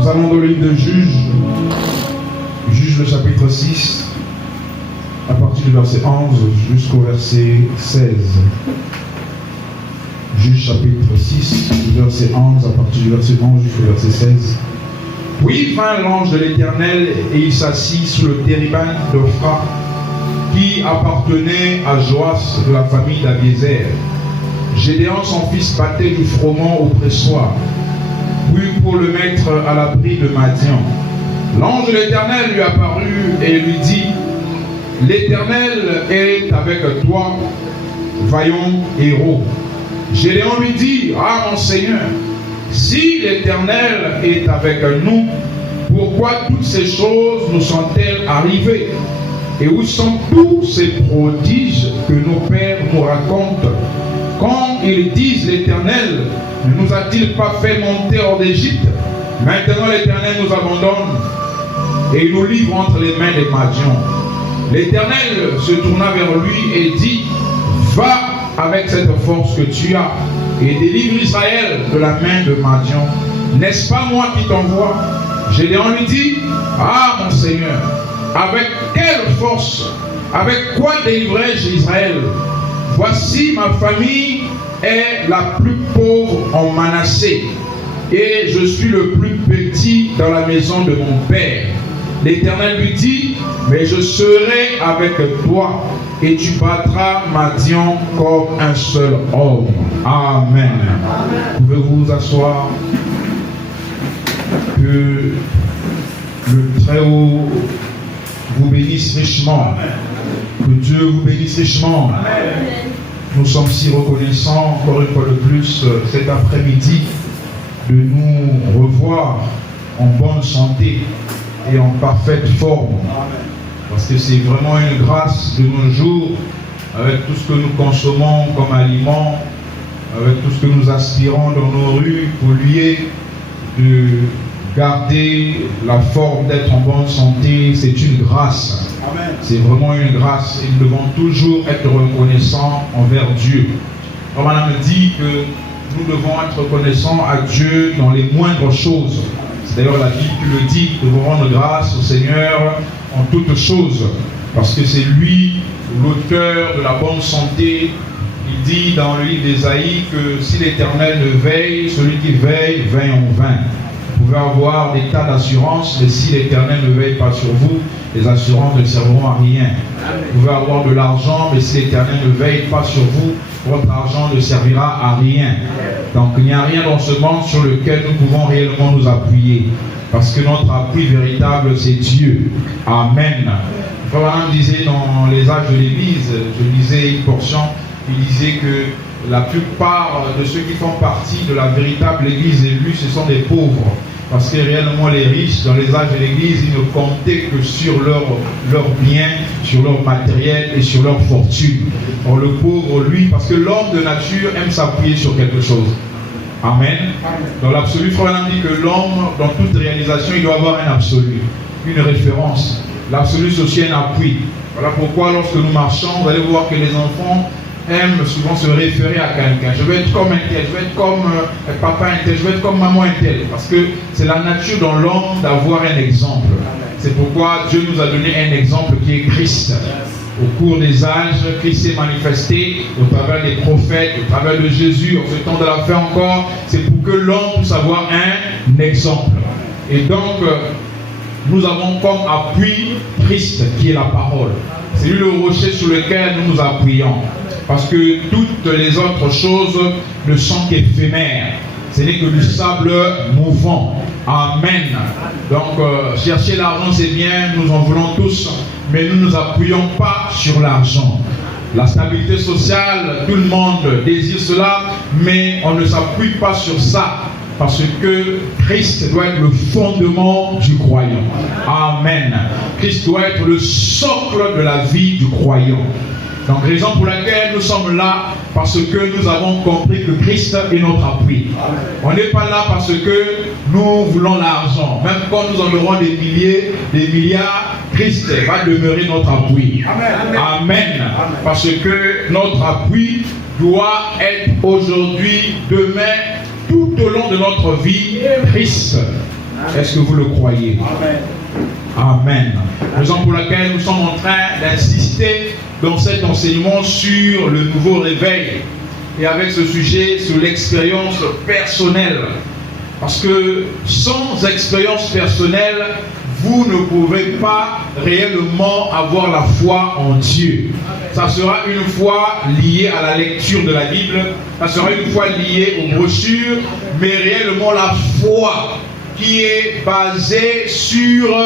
Nous allons dans le livre de Juges, le chapitre 6, à partir du verset 11 jusqu'au verset 16. Juges chapitre 6, du verset 11 à partir du verset 11 jusqu'au verset 16. Puis vint l'ange de l'Éternel et il s'assit sous le térébinthe d'Ophra, qui appartenait à Joas de la famille d'Abiézer. Gédéon, son fils, battait du froment au pressoir, puis pour le mettre à l'abri de Madian. L'ange de l'Éternel lui apparut et lui dit: l'Éternel est avec toi, vaillant héros. Gédéon lui dit: ah mon Seigneur, si l'Éternel est avec nous, pourquoi toutes ces choses nous sont-elles arrivées? Et où sont tous ces prodiges que nos pères nous racontent? Quand ils disent: l'Éternel ne nous a-t-il pas fait monter hors d'Égypte? Maintenant l'Éternel nous abandonne et il nous livre entre les mains des Madians. L'Éternel se tourna vers lui et dit: va avec cette force que tu as et délivre Israël de la main de Madian. N'est-ce pas moi qui t'envoie? Gédéon lui dit: ah mon Seigneur, avec quelle force, avec quoi délivrerai-je Israël? Voici, ma famille est la plus pauvre en Manassé, et je suis le plus petit dans la maison de mon père. L'Éternel lui dit: mais je serai avec toi, et tu battras Madian comme un seul homme. Amen. Pouvez-vous vous asseoir? Que le Très-Haut vous bénisse richement. Que Dieu vous bénisse richement. Nous sommes si reconnaissants, encore une fois de plus, cet après-midi, de nous revoir en bonne santé et en parfaite forme. Parce que c'est vraiment une grâce de nos jours, avec tout ce que nous consommons comme aliments, avec tout ce que nous aspirons dans nos rues polluées, de garder la forme, d'être en bonne santé, c'est une grâce. C'est vraiment une grâce et nous devons toujours être reconnaissants envers Dieu. Alors, Madame dit que nous devons être reconnaissants à Dieu dans les moindres choses. C'est d'ailleurs la Bible qui le dit, nous devons rendre grâce au Seigneur en toutes choses, parce que c'est lui l'auteur de la bonne santé. Il dit dans le livre d'Ésaïe que si l'Éternel ne veille, celui qui veille, veille en vain. Vous pouvez avoir des tas d'assurances, mais si l'Éternel ne veille pas sur vous, les assurances ne serviront à rien. Vous pouvez avoir de l'argent, mais si l'Éternel ne veille pas sur vous, votre argent ne servira à rien. Donc il n'y a rien dans ce monde sur lequel nous pouvons réellement nous appuyer, parce que notre appui véritable, c'est Dieu. Amen. Frère Branham disait dans les âges de l'Église, je lisais une portion, il disait que la plupart de ceux qui font partie de la véritable Église élue, ce sont des pauvres. Parce que réellement les riches, dans les âges de l'Église, ils ne comptaient que sur leurs biens, sur leur matériel et sur leur fortune. Or le pauvre, lui, parce que l'homme de nature aime s'appuyer sur quelque chose. Amen. Dans l'absolu, Frère Branham dit que l'homme, dans toute réalisation, il doit avoir un absolu, une référence. L'absolu, c'est aussi un appui. Voilà pourquoi lorsque nous marchons, vous allez voir que les enfants aiment souvent se référer à quelqu'un. Je veux être comme un tel, je veux être comme papa un tel, je veux être comme maman un tel. Parce que c'est la nature dans l'homme d'avoir un exemple. C'est pourquoi Dieu nous a donné un exemple qui est Christ. Au cours des âges, Christ s'est manifesté au travers des prophètes, au travers de Jésus, en ce temps de la fin encore. C'est pour que l'homme puisse avoir un exemple. Et donc, nous avons comme appui Christ qui est la parole. C'est lui le rocher sur lequel nous nous appuyons. Parce que toutes les autres choses ne sont qu'éphémères. Ce n'est que du sable mouvant. Amen. Donc, chercher l'argent, c'est bien, nous en voulons tous, mais nous ne nous appuyons pas sur l'argent. La stabilité sociale, tout le monde désire cela, mais on ne s'appuie pas sur ça. Parce que Christ doit être le fondement du croyant. Amen. Christ doit être le socle de la vie du croyant. Donc, raison pour laquelle nous sommes là, parce que nous avons compris que Christ est notre appui. On n'est pas là parce que nous voulons l'argent. Même quand nous en aurons des milliers, des milliards, Christ va demeurer notre appui. Amen. Amen. Parce que notre appui doit être aujourd'hui, demain, tout au long de notre vie, Christ. Est-ce que vous le croyez? Amen. Raison pour laquelle nous sommes en train d'insister dans cet enseignement sur le nouveau réveil et avec ce sujet sur l'expérience personnelle. Parce que sans expérience personnelle, vous ne pouvez pas réellement avoir la foi en Dieu. Ça sera une foi liée à la lecture de la Bible, ça sera une foi liée aux brochures, mais réellement la foi qui est basée sur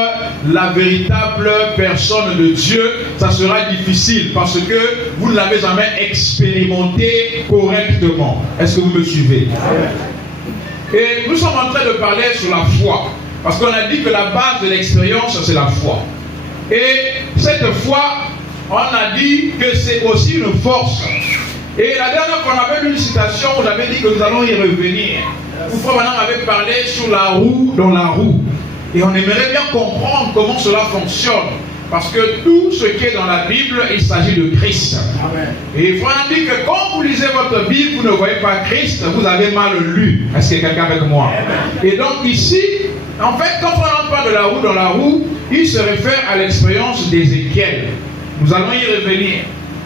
la véritable personne de Dieu, ça sera difficile parce que vous ne l'avez jamais expérimenté correctement. Est-ce que vous me suivez? Et nous sommes en train de parler sur la foi. Parce qu'on a dit que la base de l'expérience, c'est la foi. Et cette foi, on a dit que c'est aussi une force. Et la dernière fois, on avait eu une citation où j'avais dit que nous allons y revenir. Frère Branham avait parlé sur la roue dans la roue. Et on aimerait bien comprendre comment cela fonctionne. Parce que tout ce qui est dans la Bible, il s'agit de Christ. Amen. Et Frère Branham dit que quand vous lisez votre Bible, vous ne voyez pas Christ, vous avez mal lu. Est-ce qu'il y a quelqu'un avec moi? Amen. Et donc ici, en fait, quand on parle de la roue dans la roue, il se réfère à l'expérience d'Ézéchiel. Nous allons y revenir.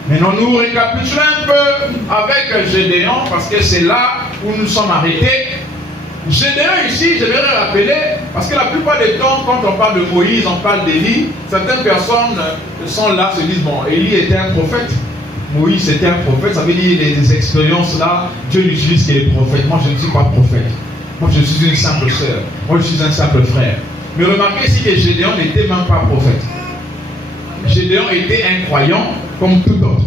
Maintenant, nous récapitulons un peu avec Gédéon, parce que c'est là où nous sommes arrêtés. Gédéon ici, je vais rappeler, parce que la plupart des temps, quand on parle de Moïse, on parle d'Élie, certaines personnes sont là, se disent, bon, Élie était un prophète, Moïse était un prophète, ça veut dire les expériences là, Dieu n'utilise que les prophètes. Moi, je ne suis pas prophète. Moi, je suis une simple sœur. Moi, je suis un simple frère. Mais remarquez ici que Gédéon n'était même pas prophète. Gédéon était un croyant comme tout autre.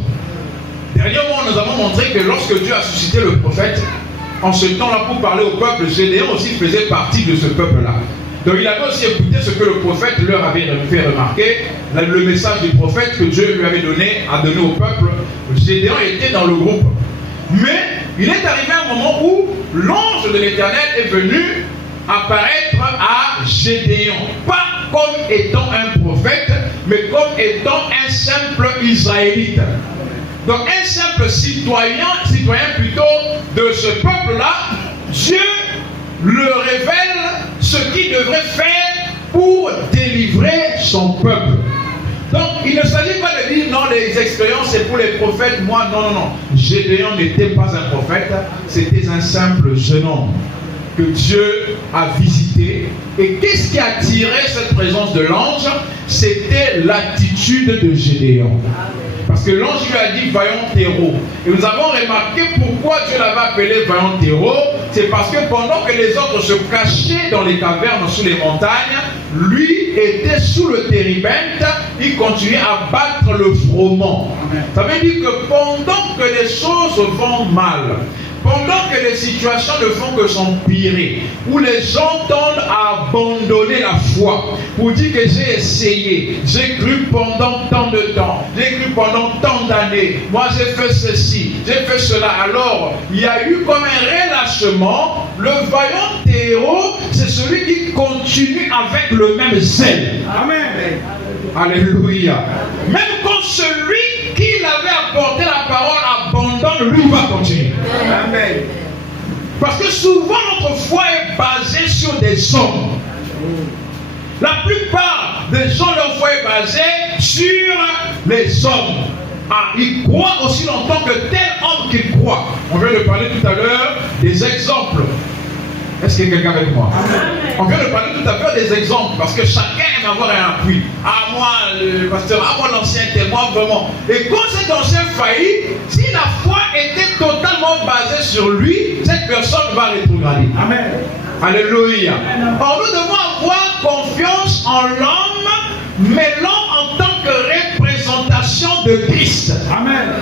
Dernièrement, nous avons montré que lorsque Dieu a suscité le prophète, en ce temps-là, pour parler au peuple, Gédéon aussi faisait partie de ce peuple-là. Donc il avait aussi écouté ce que le prophète leur avait fait remarquer, le message du prophète que Dieu lui avait donné, à donner au peuple. Gédéon était dans le groupe. Mais il est arrivé un moment où l'ange de l'Éternel est venu apparaître à Gédéon. Pas comme étant un prophète, mais comme étant un simple Israélite. Donc un simple citoyen plutôt de ce peuple-là, Dieu le révèle ce qu'il devrait faire pour délivrer son peuple. Donc il ne s'agit pas de dire non, les expériences c'est pour les prophètes, moi non. Gédéon n'était pas un prophète, c'était un simple jeune homme que Dieu a visité. Et qu'est-ce qui a attiré cette présence de l'ange? C'était l'attitude de Gédéon. Parce que l'ange lui a dit vaillant héros. Et nous avons remarqué pourquoi Dieu l'avait appelé vaillant héros. C'est parce que pendant que les autres se cachaient dans les cavernes, sous les montagnes, lui était sous le téribenthe, il continuait à battre le froment. Ça veut dire que pendant que les choses vont mal, pendant que les situations ne font que s'empirer, où les gens tendent à abandonner la foi, pour dire que j'ai essayé, j'ai cru pendant tant de temps, j'ai cru pendant tant d'années, moi j'ai fait ceci, j'ai fait cela, alors il y a eu comme un relâchement. Le vaillant héros, c'est celui qui continue avec le même zèle. Amen. Alléluia. Même quand celui qui l'avait apporté la parole abandonne, lui va continuer. Amen. Parce que souvent notre foi est basée sur des hommes. La plupart des gens, leur foi est basée sur les hommes. Ah, ils croient aussi longtemps que tel homme qu'il croit. On vient de parler tout à l'heure des exemples. Est-ce qu'il y a quelqu'un avec moi? Amen. On vient de parler tout à l'heure des exemples, parce que chacun aime avoir un appui. Ah, moi, le pasteur, ah, moi, l'ancien témoin, vraiment. Et quand cet ancien faillit, si la foi était totalement basée sur lui, cette personne va rétrograder. Amen. Alléluia. Or, nous devons avoir confiance en l'homme, mais l'homme en tant que représentation de Christ. Amen.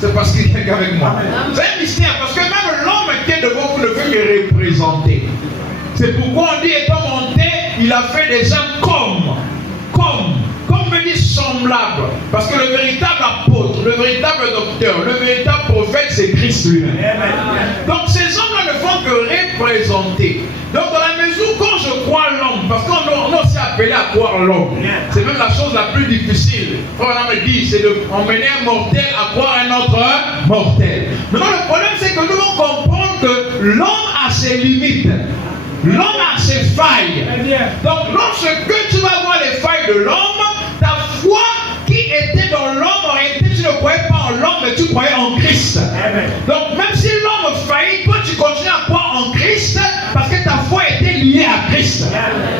C'est parce qu'il y a quelqu'un avec moi. C'est un mystère, parce que même l'homme qui est devant vous ne peut que représenter. C'est pourquoi on dit, étant monté, il a fait des hommes comme veut dire semblable. Parce que le véritable apôtre, le véritable docteur, le véritable prophète, c'est Christ lui-même. Donc ces hommes-là ne font que représenter. Donc dans la mesure où quand je crois l'homme, parce qu'on est aussi appelé à croire l'homme, c'est même la chose la plus difficile. Frère me dit, c'est d'emmener un mortel à croire un autre mortel. Maintenant le problème c'est que nous devons comprendre que l'homme a ses limites. L'homme a ses failles. Donc, lorsque tu vas voir les failles de l'homme, ta foi qui était dans l'homme, en réalité, tu ne croyais pas en l'homme, mais tu croyais en Christ. Donc, même si l'homme faillit, toi, tu continues à croire en Christ parce que ta foi était liée à Christ.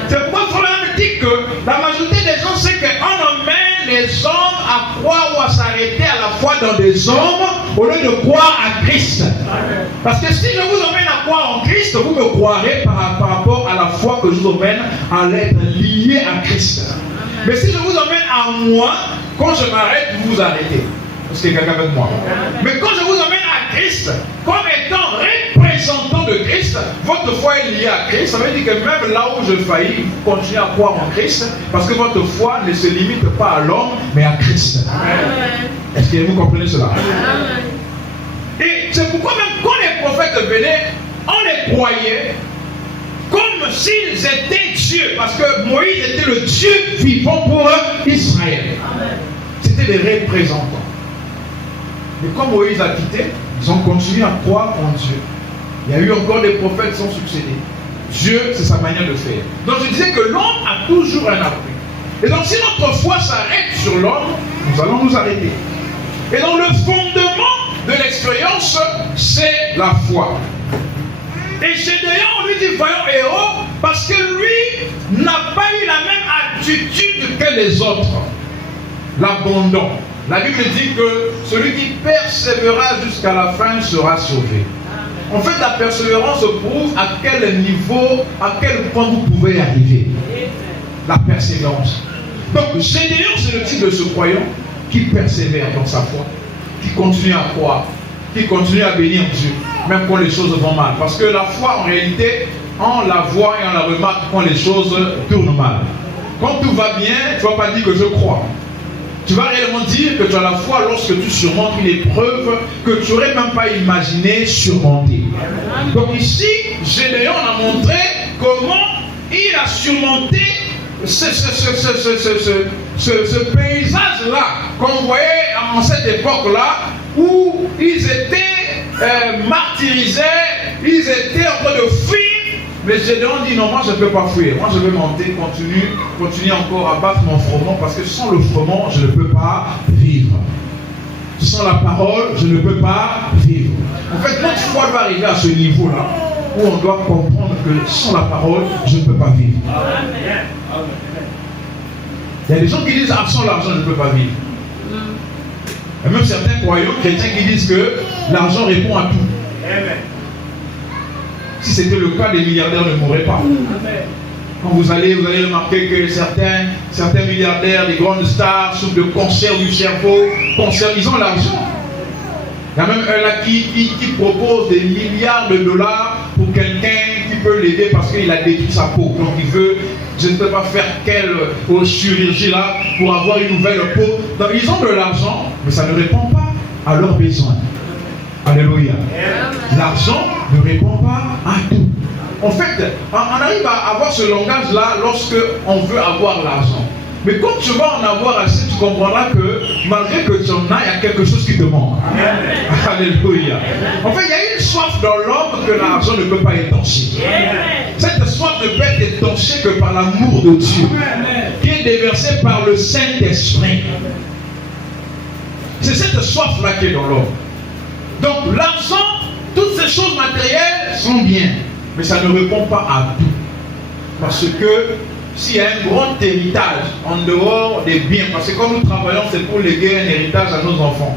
C'est pourquoi il faut même dire que la majorité des gens, c'est qu'on emmène les hommes à croire ou à s'arrêter à la foi dans des hommes au lieu de croire à Christ. Parce que si je vous emmène à croire en Christ, vous me croirez par rapport à la foi que je vous emmène à l'être lié à Christ. Mais si je vous emmène à moi, quand je m'arrête, vous vous arrêtez. Parce qu'il y a quelqu'un avec moi. Mais quand je vous emmène à Christ, comme étant représentant de Christ, votre foi est liée à Christ. Ça veut dire que même là où je faillis, vous continuez à croire en Christ, parce que votre foi ne se limite pas à l'homme, mais à Christ. Est-ce que vous comprenez cela? Et c'est pourquoi même quand les prophètes venaient, on les croyait comme s'ils étaient Dieu, parce que Moïse était le Dieu vivant pour Israël. C'était des représentants. Mais quand Moïse a quitté, ils ont continué à croire en Dieu. Il y a eu encore des prophètes qui sont succédés. Dieu, c'est sa manière de faire. Donc je disais que l'homme a toujours un appui. Et donc si notre foi s'arrête sur l'homme, nous allons nous arrêter. Et donc le fondement de l'expérience, c'est la foi. Et Gédéon, on lui dit, voyons héros, parce que lui n'a pas eu la même attitude que les autres. L'abandon. La Bible dit que celui qui persévérera jusqu'à la fin sera sauvé. En fait, la persévérance prouve à quel niveau, à quel point vous pouvez arriver. La persévérance. Donc, Gédéon, c'est le type de ce croyant qui persévère dans sa foi, qui continue à croire, qui continue à bénir Dieu, même quand les choses vont mal. Parce que la foi, en réalité, on la voit et on la remarque quand les choses tournent mal. Quand tout va bien, tu ne vas pas dire que je crois. Tu vas réellement dire que tu as la foi lorsque tu surmontes une épreuve que tu n'aurais même pas imaginé surmonter. Donc ici, Gédéon a montré comment il a surmonté ce paysage-là qu'on voyait en cette époque-là où ils étaient martyrisés, ils étaient en train de fuir. Mais Gédéon dit non, moi je ne peux pas fuir. Moi je vais monter, continuer encore à battre mon froment parce que sans le froment, je ne peux pas vivre. Sans la parole, je ne peux pas vivre. En fait, notre foi doit arriver à ce niveau-là où on doit comprendre que sans la parole, je ne peux pas vivre. Il y a des gens qui disent ah, sans l'argent, je ne peux pas vivre. Et même certains croyants chrétiens qui disent que l'argent répond à tout. Si c'était le cas, les milliardaires ne mourraient pas. Quand vous allez remarquer que certains milliardaires, des grandes stars, souffrent de cancer du cerveau, ils ont l'argent. Il y a même un là qui propose des milliards de dollars pour quelqu'un qui peut l'aider parce qu'il a détruit sa peau. Donc il veut, je ne peux pas faire quelle chirurgie là pour avoir une nouvelle peau. Donc ils ont de l'argent, mais ça ne répond pas à leurs besoins. Alléluia. L'argent ne répond pas à tout. En fait, on arrive à avoir ce langage-là lorsque on veut avoir l'argent. Mais quand tu vas en avoir assez, tu comprendras que malgré que tu en as, il y a quelque chose qui te manque. Alléluia. En fait, il y a une soif dans l'homme que l'argent ne peut pas étancher. Cette soif ne peut être étanchée que par l'amour de Dieu, qui est déversé par le Saint-Esprit. C'est cette soif-là qui est dans l'homme. Donc l'argent, toutes ces choses matérielles sont bien, mais ça ne répond pas à tout. Parce que s'il y a un grand héritage en dehors des biens, parce que quand nous travaillons, c'est pour léguer un héritage à nos enfants.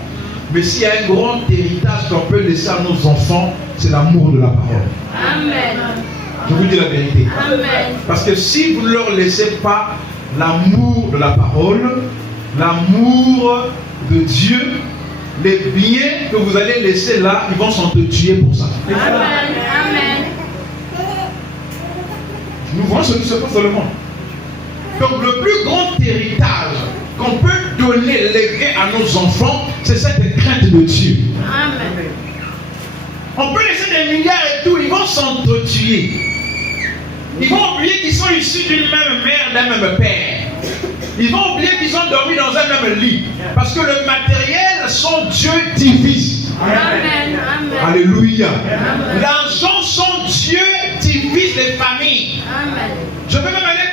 Mais s'il y a un grand héritage qu'on peut laisser à nos enfants, c'est l'amour de la parole. Amen. Je vous dis la vérité. Amen. Parce que si vous ne leur laissez pas l'amour de la parole, l'amour de Dieu, les biens que vous allez laisser là, ils vont s'entretuer pour ça. Amen. Amen. Nous voyons ce qui se passe dans le monde. Donc le plus grand héritage qu'on peut donner, léguer à nos enfants, c'est cette crainte de Dieu. Amen. On peut laisser des milliards et tout, ils vont s'entretuer. Ils vont oublier qu'ils sont issus d'une même mère, d'un même père. Ils vont oublier qu'ils ont dormi dans un même lit. Parce que le matériel, son Dieu divise. Amen. Amen. Alléluia. L'argent, son Dieu divise les familles. Amen. Je peux même aller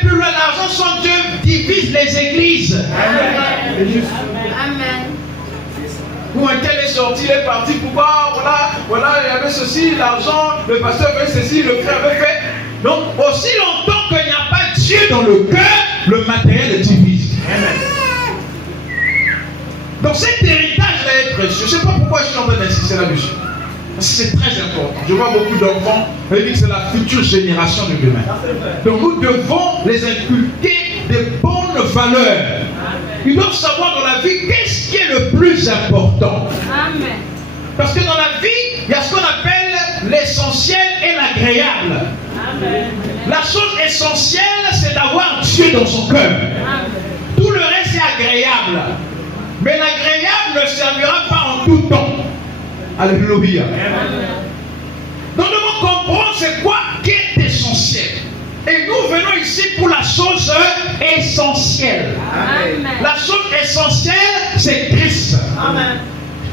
vivent les églises. Amen. Où un tel est sorti, il est parti, pourquoi, voilà, il y avait ceci, l'argent, le pasteur avait ceci, le frère avait fait. Donc, aussi longtemps qu'il n'y a pas Dieu dans le cœur, le matériel divise. Donc cet héritage-là est précieux. Je ne sais pas pourquoi je suis en train d'insister là-dessus. Parce que c'est très important. Je vois beaucoup d'enfants, je dis que c'est la future génération de demain. Donc nous devons les inculquer des bonnes valeurs. Ils doivent savoir dans la vie qu'est-ce qui est le plus important. Amen. Parce que dans la vie, il y a ce qu'on appelle l'essentiel et l'agréable. Amen. La chose essentielle, c'est d'avoir Dieu dans son cœur. Amen. Tout le reste est agréable. Mais l'agréable ne servira pas en tout temps. Alléluia. Donc nous devons comprendre c'est quoi qui est essentiel. Et nous venons ici pour la chose essentielle. Amen. La chose essentielle, c'est Christ. Amen.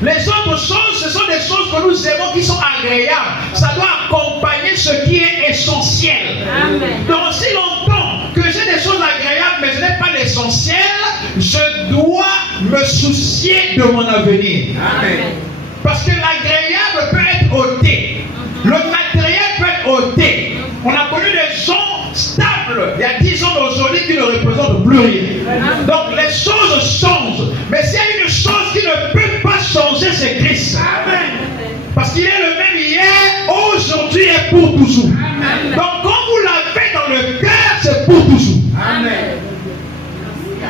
Les autres choses, ce sont des choses que nous aimons qui sont agréables. Ça doit accompagner ce qui est essentiel. Amen. Donc aussi longtemps que j'ai des choses agréables, mais je n'ai pas l'essentiel, je dois me soucier de mon avenir. Amen. Parce que l'agréable peut être ôté. Le matériel peut être ôté. On a connu des gens stables il y a 10 ans d'aujourd'hui qui ne représentent plus rien. Donc les choses changent. Mais s'il y a une chose qui ne peut pas changer, c'est Christ. Amen. Parce qu'il est le même hier, aujourd'hui et pour toujours. Amen. Donc quand vous l'avez dans le cœur, c'est pour toujours. Amen.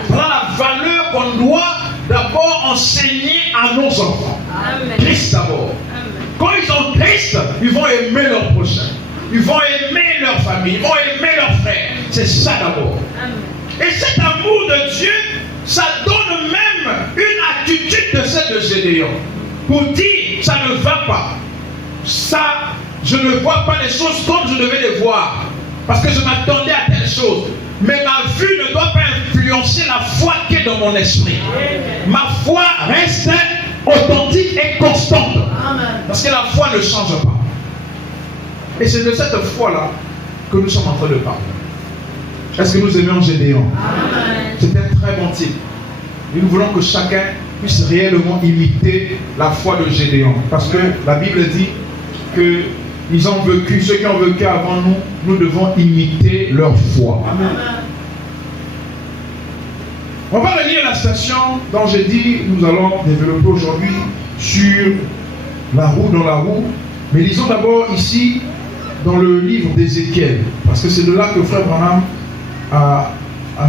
Voilà la valeur qu'on doit d'abord enseigner à nos enfants. Amen. Christ d'abord. Amen. Quand ils ont Christ, ils vont aimer leur prochain. Ils vont aimer leur famille. Ils vont aimer leurs frères. C'est ça d'abord. Amen. Et cet amour de Dieu, ça donne même une attitude de celle de Gédéon. Pour dire, ça ne va pas. Ça, je ne vois pas les choses comme je devais les voir. Parce que je m'attendais à telle chose. Mais ma vue ne doit pas influencer la foi qui est dans mon esprit. Ma foi reste authentique et constante. Parce que la foi ne change pas. Et c'est de cette foi-là que nous sommes en train de parler. Est-ce que nous aimons Gédéon? C'est un très bon type. Et nous voulons que chacun puisse réellement imiter la foi de Gédéon. Parce que la Bible dit que ils ont vécu, ceux qui ont vécu avant nous, nous devons imiter leur foi. Amen. On va relire la station dont j'ai dit, nous allons développer aujourd'hui sur la roue dans la roue. Mais lisons d'abord ici dans le livre d'Ézéchiel, parce que c'est de là que Frère Branham a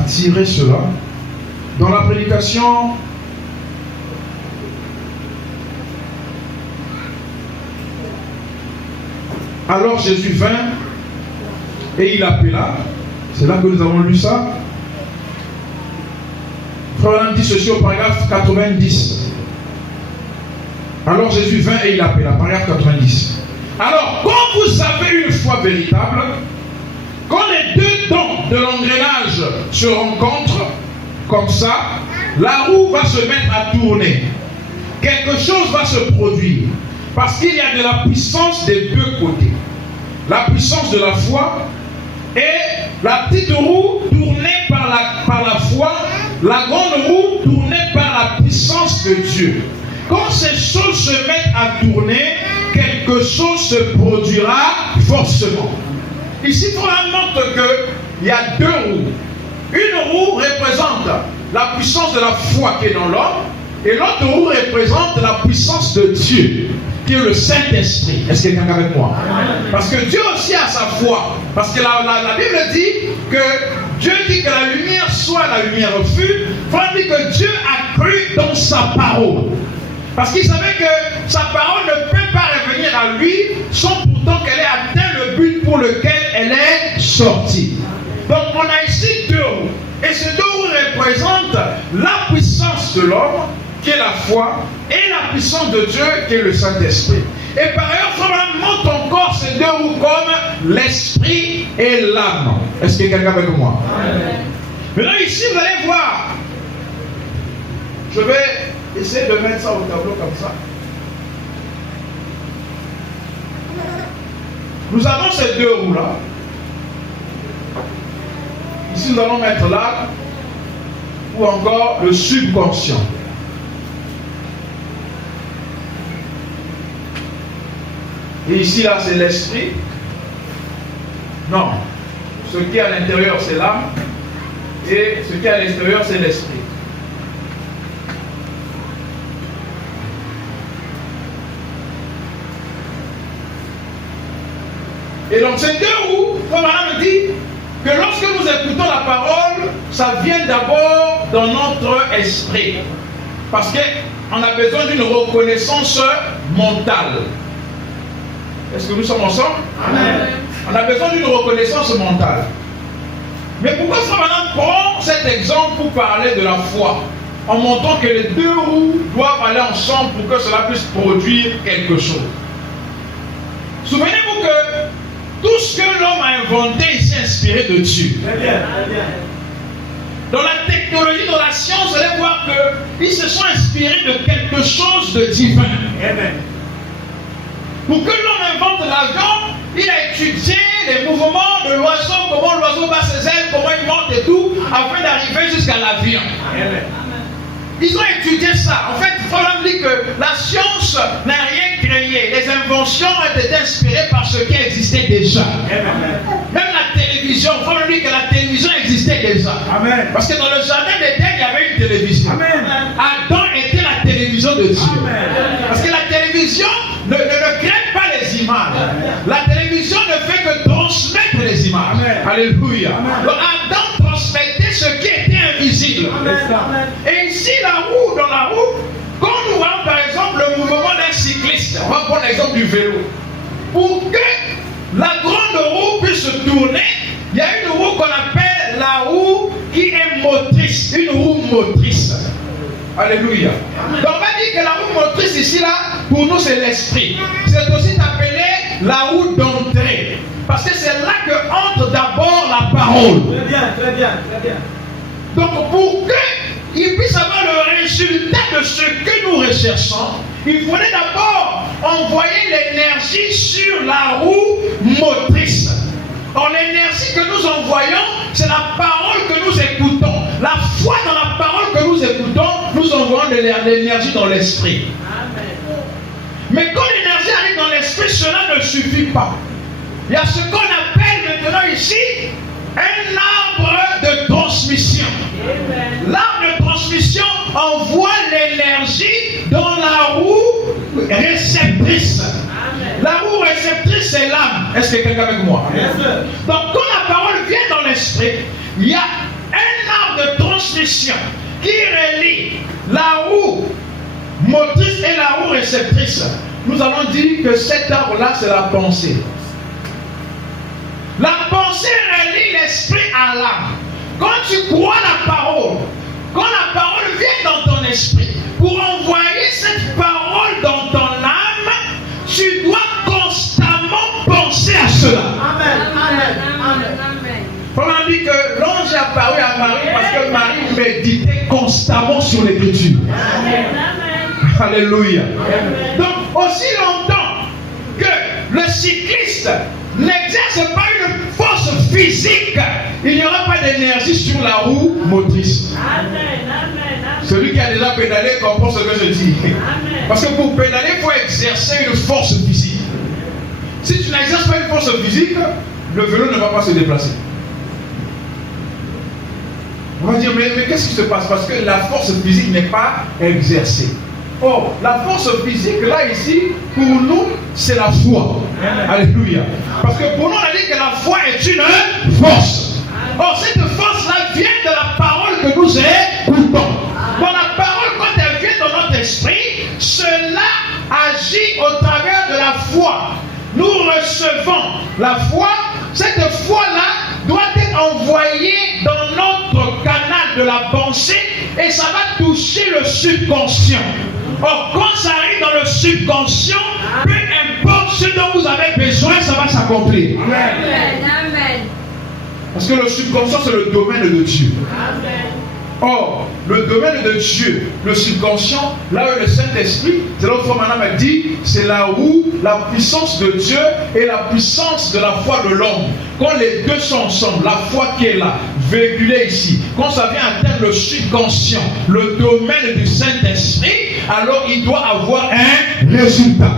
tiré cela. Dans la prédication, alors Jésus vint et il appela. C'est là que nous avons lu ça. Frère Branham dit ceci au paragraphe 90. Alors Jésus vint et il appela. Paragraphe 90. Alors, quand vous avez une foi véritable, quand les deux dents de l'engrenage se rencontrent, comme ça, la roue va se mettre à tourner. Quelque chose va se produire. Parce qu'il y a de la puissance des deux côtés. La puissance de la foi et la petite roue tournée par la foi, la grande roue tournée par la puissance de Dieu. Quand ces choses se mettent à tourner, quelque chose se produira forcément. Ici, il montre qu'il y a deux roues. Une roue représente la puissance de la foi qui est dans l'homme, et l'autre roue représente la puissance de Dieu, qui est le Saint-Esprit. Est-ce que quelqu'un est avec moi? Parce que Dieu aussi a sa foi. Parce que la Bible dit que Dieu dit que la lumière soit, la lumière fut. Il dit que Dieu a cru dans sa parole. Parce qu'il savait que sa parole ne peut pas revenir à lui sans pourtant qu'elle ait atteint le but pour lequel elle est sortie. Donc on a ici deux roues. Et ces deux roues représentent la puissance de l'homme, qui est la foi, et la puissance de Dieu, qui est le Saint-Esprit. Et par ailleurs, on montre encore ces deux roues comme l'esprit et l'âme. Est-ce qu'il y a quelqu'un avec moi? Amen. Maintenant ici, vous allez voir. Je vais essayer de mettre ça au tableau comme ça. Nous avons ces deux roues-là. Ici, nous allons mettre l'âme. ou encore le subconscient. Et ici, là, c'est l'esprit. Non. Ce qui est à l'intérieur, c'est l'âme. Et ce qui est à l'extérieur, c'est l'esprit. Et donc, c'est deux roues, comme Madame dit, que lorsque nous écoutons la parole, ça vient d'abord dans notre esprit. Parce qu'on a besoin d'une reconnaissance mentale. Est-ce que nous sommes ensemble? Amen. On a besoin d'une reconnaissance mentale. Mais pourquoi ça maintenant prend cet exemple pour parler de la foi, en montrant que les deux roues doivent aller ensemble pour que cela puisse produire quelque chose? Souvenez-vous que tout ce que l'homme a inventé, il s'est inspiré de Dieu. Très bien, très bien. Dans la technologie, dans la science, vous allez voir qu'ils se sont inspirés de quelque chose de divin. Amen. Pour que l'homme invente l'avion, il a étudié les mouvements de l'oiseau, comment l'oiseau bat ses ailes, comment il monte et tout, afin d'arriver jusqu'à l'avion. Ils ont étudié ça. En fait, il faut leur dire que la science n'a rien créé. Les inventions ont été inspirées par ce qui existait déjà. Même la télévision, il faut leur dire que la télévision existait déjà. Amen. Parce que dans le jardin d'Éden, il y avait une télévision. Amen. Adam était la télévision de Dieu. Amen. Parce que la télévision ne crée pas les images. La télévision ne fait que transmettre les images. Amen. Alléluia. Amen. Donc Adam transmettait ce qui était invisible. Amen. Et ici, dans la roue, quand nous voyons par exemple le mouvement d'un cycliste, on va prendre l'exemple du vélo. Pour que la grande roue puisse se tourner, il y a une roue qu'on appelle la roue qui est motrice, une roue motrice. Alléluia. Donc on va dire que la roue motrice ici, là, pour nous c'est l'esprit. C'est aussi appelé la roue d'entrée. Parce que c'est là que entre d'abord la parole. Très bien, très bien, très bien. Donc pour qu'il puisse avoir le résultat de ce que nous recherchons, il faudrait d'abord envoyer l'énergie sur la roue motrice. Or l'énergie que nous envoyons, c'est la parole que nous écoutons. La foi dans la parole que nous écoutons, nous envoyons de l'énergie dans l'esprit. Mais quand l'énergie arrive dans l'esprit, cela ne suffit pas. Il y a ce qu'on appelle maintenant ici un arbre de transmission. L'arbre de transmission envoie l'énergie dans la roue réceptrice. La roue réceptrice, c'est l'âme. Est-ce que quelqu'un avec moi? Donc quand la parole vient dans l'esprit, il y a un arbre de transmission qui relie la roue motrice et la roue réceptrice. Nous allons dire que cet arbre-là, c'est la pensée. La pensée relie l'esprit à l'âme. Quand tu crois la parole, quand la parole vient dans ton esprit, pour envoyer cette parole dans ton âme, tu dois constamment penser à cela. Amen. Amen. Amen. Amen. On dit que l'ange est apparu à Marie parce que Marie méditait constamment sur l'écriture. Amen. Alléluia. Amen. Donc, aussi longtemps que le cycliste n'exerce pas une force physique, il n'y aura pas d'énergie sur la roue motrice. Amen, amen, amen. Celui qui a déjà pédalé comprend ce que je dis. Amen. Parce que pour pédaler, il faut exercer une force physique. Si tu n'exerces pas une force physique, le vélo ne va pas se déplacer. On va dire, mais qu'est-ce qui se passe? Parce que la force physique n'est pas exercée. Or, la force physique, là, ici, pour nous, c'est la foi. Amen. Alléluia. Parce que pour nous, on a dit que la foi est une force. Or, cette force-là vient de la parole que nous écoutons. Dans la parole, quand elle vient dans notre esprit, cela agit au travers de la foi. Nous recevons la foi. Cette foi-là doit être envoyée dans notre canal de la pensée et ça va toucher le subconscient. Or, quand ça arrive dans le subconscient, peu importe ce dont vous avez besoin, ça va s'accomplir. Amen. Amen. Parce que le subconscient, c'est le domaine de Dieu. Amen. Or, le domaine de Dieu, le subconscient, là où le Saint-Esprit, c'est l'autre fois madame a dit, c'est là où la puissance de Dieu et la puissance de la foi de l'homme, quand les deux sont ensemble, la foi qui est là, véhiculer ici, quand ça vient atteindre le subconscient, le domaine du Saint-Esprit, alors il doit avoir un résultat.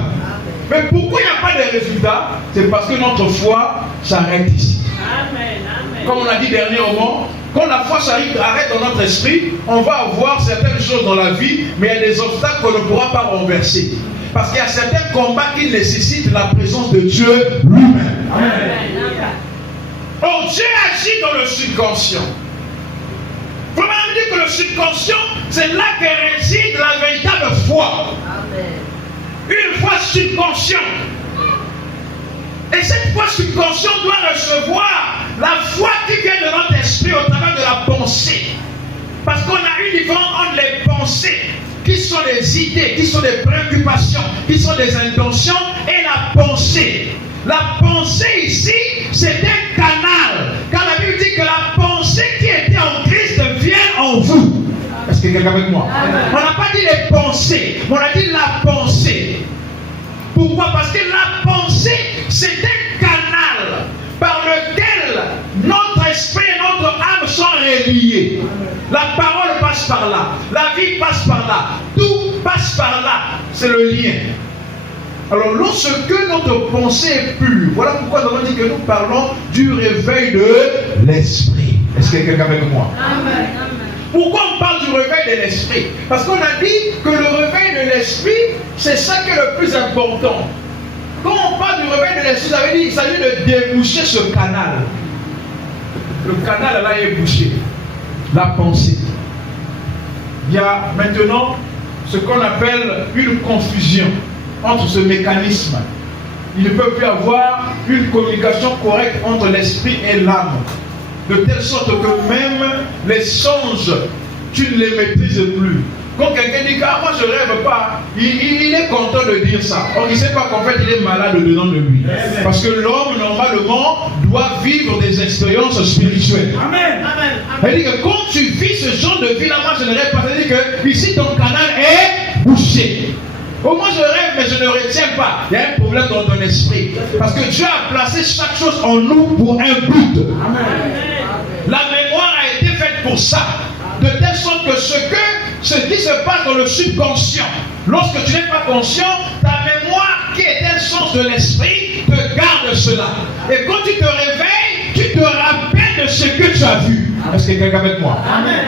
Mais pourquoi il n'y a pas de résultat? C'est parce que notre foi s'arrête ici. Amen. Amen. Comme on a dit dernièrement, quand la foi s'arrête dans notre esprit, on va avoir certaines choses dans la vie, mais il y a des obstacles qu'on ne pourra pas renverser. Parce qu'il y a certains combats qui nécessitent la présence de Dieu lui-même. Amen. Oh, Dieu agit dans le subconscient. Il faut même dire que le subconscient, c'est là que réside la véritable foi. Une foi subconsciente. Et cette foi subconsciente doit recevoir la foi qui vient de notre esprit au travers de la pensée. Parce qu'on a une différence entre les pensées, qui sont des idées, qui sont des préoccupations, qui sont des intentions, et la pensée. La pensée ici, c'est un canal. Car la Bible dit que la pensée qui était en Christ vient en vous. Est-ce que quelqu'un avec moi? On n'a pas dit les pensées, on a dit la pensée. Pourquoi? Parce que la pensée, c'est un canal par lequel notre esprit et notre âme sont reliés. La parole passe par là, la vie passe par là, tout passe par là. C'est le lien. Alors lorsque notre pensée est pure, voilà pourquoi nous avons dit que nous parlons du réveil de l'esprit. Est-ce que quelqu'un avec moi? Amen. Pourquoi on parle du réveil de l'esprit? Parce qu'on a dit que le réveil de l'esprit, c'est ça qui est le plus important. Quand on parle du réveil de l'esprit, ça veut dire qu'il s'agit de déboucher ce canal. Le canal là est bouché. La pensée. Il y a maintenant ce qu'on appelle une confusion entre ce mécanisme. Il ne peut plus avoir une communication correcte entre l'esprit et l'âme. De telle sorte que même les songes, tu ne les maîtrises plus. Quand quelqu'un dit ah, moi je ne rêve pas, il est content de dire ça. Or il ne sait pas qu'en fait il est malade dedans de lui. Parce que l'homme normalement doit vivre des expériences spirituelles. Amen. Elle dit que quand tu vis ce genre de vie là, moi je ne rêve pas. Ça veut dire que ici ton canal est bouché. Au moins je rêve mais je ne retiens pas. Il y a un problème dans ton esprit. Parce que Dieu a placé chaque chose en nous pour un but. Amen. La mémoire a été faite pour ça. De telle sorte que ce qui se passe dans le subconscient, lorsque tu n'es pas conscient, ta mémoire qui est un sens de l'esprit te garde cela. Et quand tu te réveilles, tu te rappelles de ce que tu as vu. Est-ce que quelqu'un avec moi?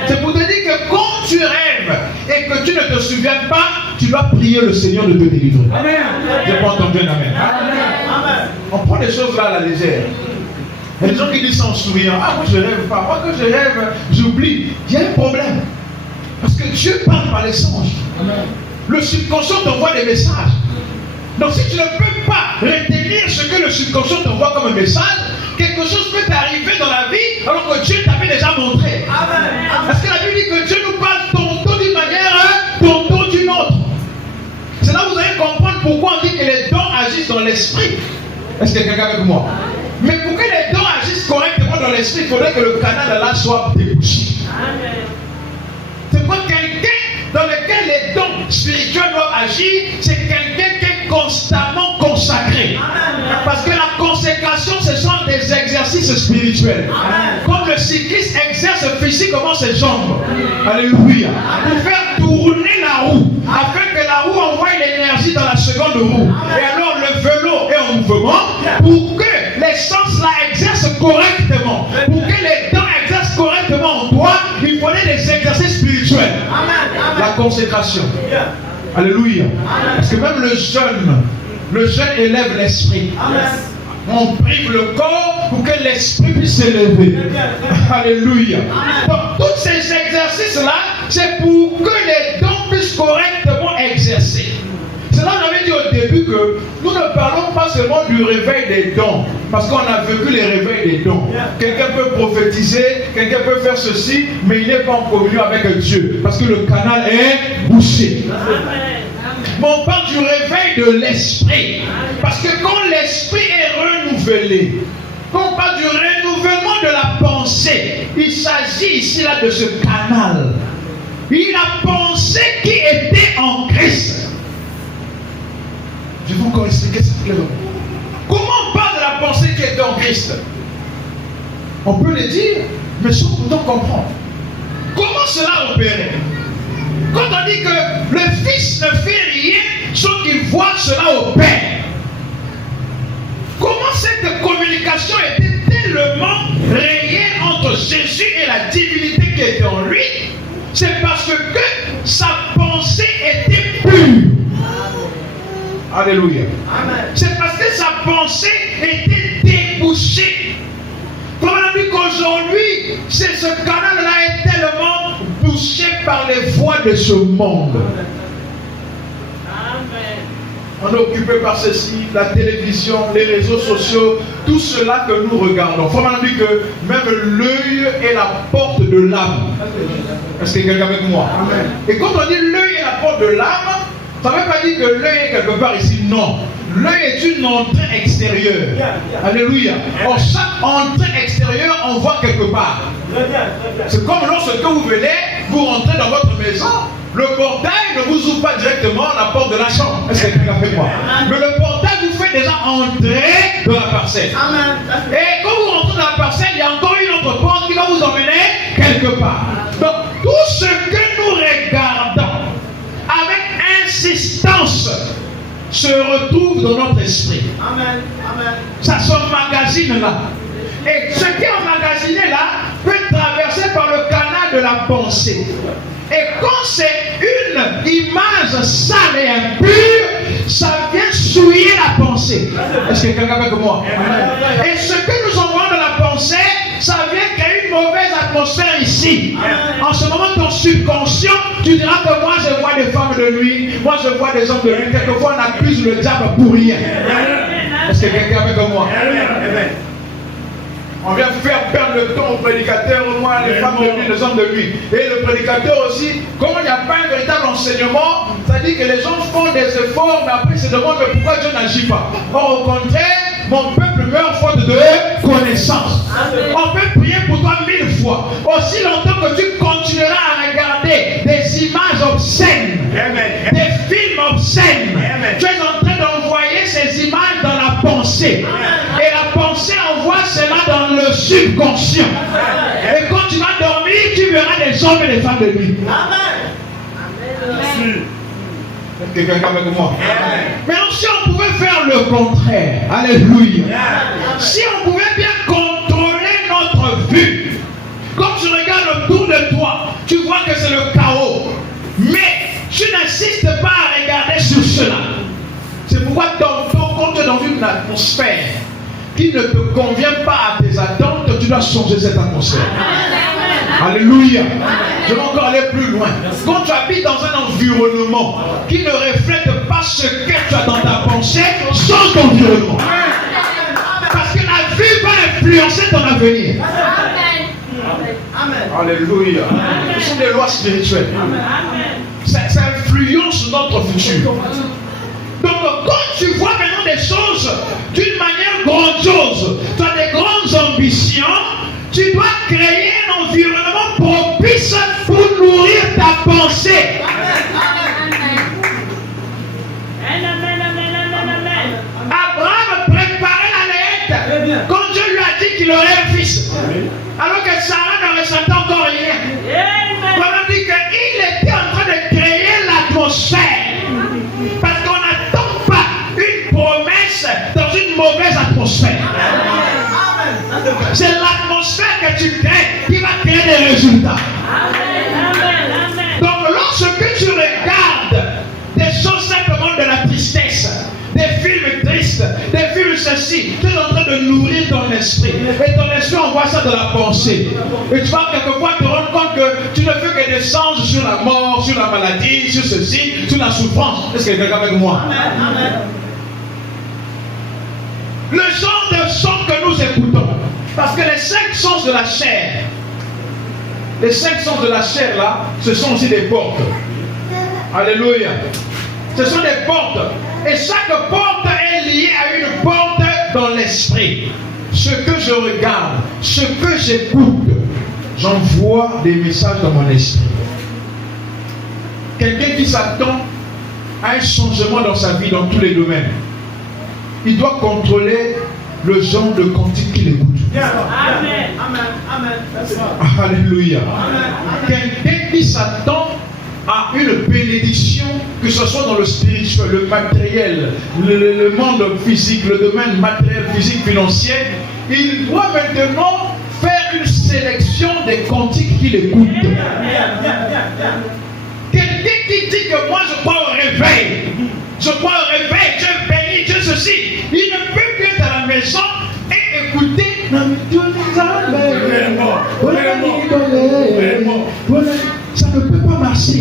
C'est pour te dire que quand tu rêves et que tu ne te souviens pas, tu dois prier le Seigneur de te délivrer. Amen. Je n'ai pas entendu un amen. Amen. On prend les choses là à la légère. Il y a des gens qui disent en souriant, ah moi je ne rêve pas, moi quand je rêve, j'oublie. Il y a un problème. Parce que Dieu parle par les songes. Le subconscient t'envoie des messages. Donc si tu ne peux pas retenir ce que le subconscient t'envoie comme un message, quelque chose peut t'arriver dans la vie alors que Dieu t'avait déjà montré. Parce que la Bible dit que Dieu nous parle tantôt d'une manière, tantôt d'une autre. C'est là que vous allez comprendre pourquoi on dit que les dons agissent dans l'esprit. Est-ce qu'il y a quelqu'un avec moi? Mais pour que les dons agissent correctement dans l'esprit, il faudrait que le canal là soit débouché. C'est pour quelqu'un dans lequel les dons spirituels doivent agir, c'est quelqu'un qui est constamment consacré. Parce que la consécration, ce sont des exercices spirituels. Comme le cycliste exerce physiquement ses jambes. Alléluia. Pour faire tourner la roue, afin que la roue envoie l'énergie dans la seconde roue. Et alors le vélo est en mouvement pour que les sens là exercent correctement. Pour que les dents exercent correctement en toi, il faudrait des exercices spirituels. La consécration. Alléluia. Parce que même le jeûne élève l'esprit. On prive le corps pour que l'esprit puisse s'élever. Alléluia. Donc tous ces exercices-là, c'est pour que les dons puissent correctement exercer. C'est là que j'avais dit au début que nous ne parlons pas seulement du réveil des dons, parce qu'on a vécu les réveils des dons. Quelqu'un peut prophétiser, quelqu'un peut faire ceci, mais il n'est pas en communion avec Dieu, parce que le canal est bouché. Mais on parle du réveil de l'esprit, parce que quand l'esprit est renouvelé, quand on parle du renouvellement de la pensée, il s'agit ici là de ce canal. Il a pensé qui était en Christ. Je vais encore expliquer ça clairement. Comment on parle de la pensée qui est en Christ? On peut le dire, Mais sans pourtant comprendre. Comment cela opérait? Quand on dit que le Fils ne fait rien sans qu'il voit cela au Père. Comment cette communication était tellement réelle entre Jésus et la divinité qui était en lui? C'est parce que sa pensée était pure. Alléluia. C'est parce que sa pensée était débouchée. Comme on a vu qu'aujourd'hui, ce canal-là est tellement bouché par les voies de ce monde. On est occupé par ceci, la télévision, les réseaux sociaux, tout cela que nous regardons. On a dit que même l'œil est la porte de l'âme. Est-ce que quelqu'un avec moi? Amen. Et quand on dit l'œil est la porte de l'âme, ça ne veut pas dire que l'œil est quelque part ici, non. L'œil est une entrée extérieure. Alléluia. En chaque entrée extérieure, on voit quelque part. C'est comme lorsque vous venez, vous rentrez dans votre maison. Le portail ne vous ouvre pas directement la porte de la chambre. Est-ce que quelqu'un fait quoi? Mais le portail vous fait déjà entrer dans la parcelle. Et quand vous rentrez dans la parcelle, il y a encore une autre porte qui va vous emmener quelque part. Donc tout ce que nous regardons avec insistance se retrouve dans notre esprit. Amen. Amen. Ça s'emmagasine là. Et ce qui est emmagasiné là peut traverser par le canal de la pensée. Et quand c'est une image sale et impure, ça vient souiller la pensée. Est-ce que quelqu'un avec moi? Et ce que nous envoyons dans la pensée, ça vient créer une mauvaise atmosphère ici. En ce moment, ton subconscient, tu diras que moi je vois des femmes de nuit, moi je vois des hommes de nuit. Quelquefois on accuse le diable pour rien. Est-ce que quelqu'un avec moi? On vient faire perdre le temps aux prédicateurs, moi, les femmes de nuit, les hommes de nuit. Et le prédicateur aussi, comme il n'y a pas un véritable enseignement, ça dit que les gens font des efforts, mais après ils se demandent pourquoi Dieu n'agit pas. Or, au contraire, mon peuple meurt faute de connaissance. On peut prier pour toi 1000 fois. Aussi longtemps que tu continueras à regarder des images obscènes, des films obscènes, tu es en train d'envoyer ces images dans la pensée. Et la pensée envoie cela dans le subconscient. Et quand tu vas dormir, tu verras des hommes et des femmes de nuit. Amen. Quelqu'un avec moi. Maintenant, si on pouvait faire le contraire, alléluia. Si on pouvait bien contrôler notre vue, comme tu regardes autour de toi, tu vois que c'est le chaos. Mais tu n'insistes pas à regarder sur cela. C'est pourquoi quand tu es dans une atmosphère qui ne te convient pas à tes attentes, tu dois changer cette atmosphère. Alléluia. Je vais encore aller plus loin. Quand tu habites dans un environnement qui ne reflète pas ce que tu as dans ta pensée, change d'environnement. Parce que la vie va influencer ton avenir. Amen. Alléluia. Ce sont des lois spirituelles. Ça influence notre futur. Donc quand tu vois maintenant des choses d'une manière grandiose, tu as des grandes ambitions, tu dois créer un environnement propice pour nourrir ta pensée. Abraham préparait la Léette quand Dieu lui a dit qu'il aurait un fils. Alors que Sarah ne ressentait encore rien. On a dit qu'il était en train de créer l'atmosphère. Parce qu'on n'attend pas une promesse dans une mauvaise atmosphère. C'est l'atmosphère que tu crées qui va créer des résultats. Donc lorsque tu regardes des choses simplement de la tristesse, des films tristes, des films ceci, tu es en train de nourrir ton esprit. Et ton esprit envoie ça dans la pensée. Et tu vas quelquefois te rendre compte que tu ne fais que descendre sur la mort, sur la maladie, sur ceci, sur la souffrance. Est-ce que quelqu'un avec moi? Amen. Le genre de son que nous écoutons. Parce que les 5 sens de la chair, les 5 sens de la chair là, ce sont aussi des portes. Alléluia. Ce sont des portes. Et chaque porte est liée à une porte dans l'esprit. Ce que je regarde, ce que j'écoute, j'envoie des messages dans mon esprit. Quelqu'un qui s'attend à un changement dans sa vie, dans tous les domaines, il doit contrôler le genre de cantique qu'il écoute. Amen. Alléluia. Quelqu'un qui s'attend à une bénédiction, que ce soit dans le spirituel, le matériel, le monde physique, le domaine matériel, physique, financier, il doit maintenant faire une sélection des cantiques qu'il écoute. Quelqu'un qui dit que moi je crois au réveil, Dieu bénit, Dieu ceci, il ne peut plus être à la maison et écouter. Ça ne peut pas marcher.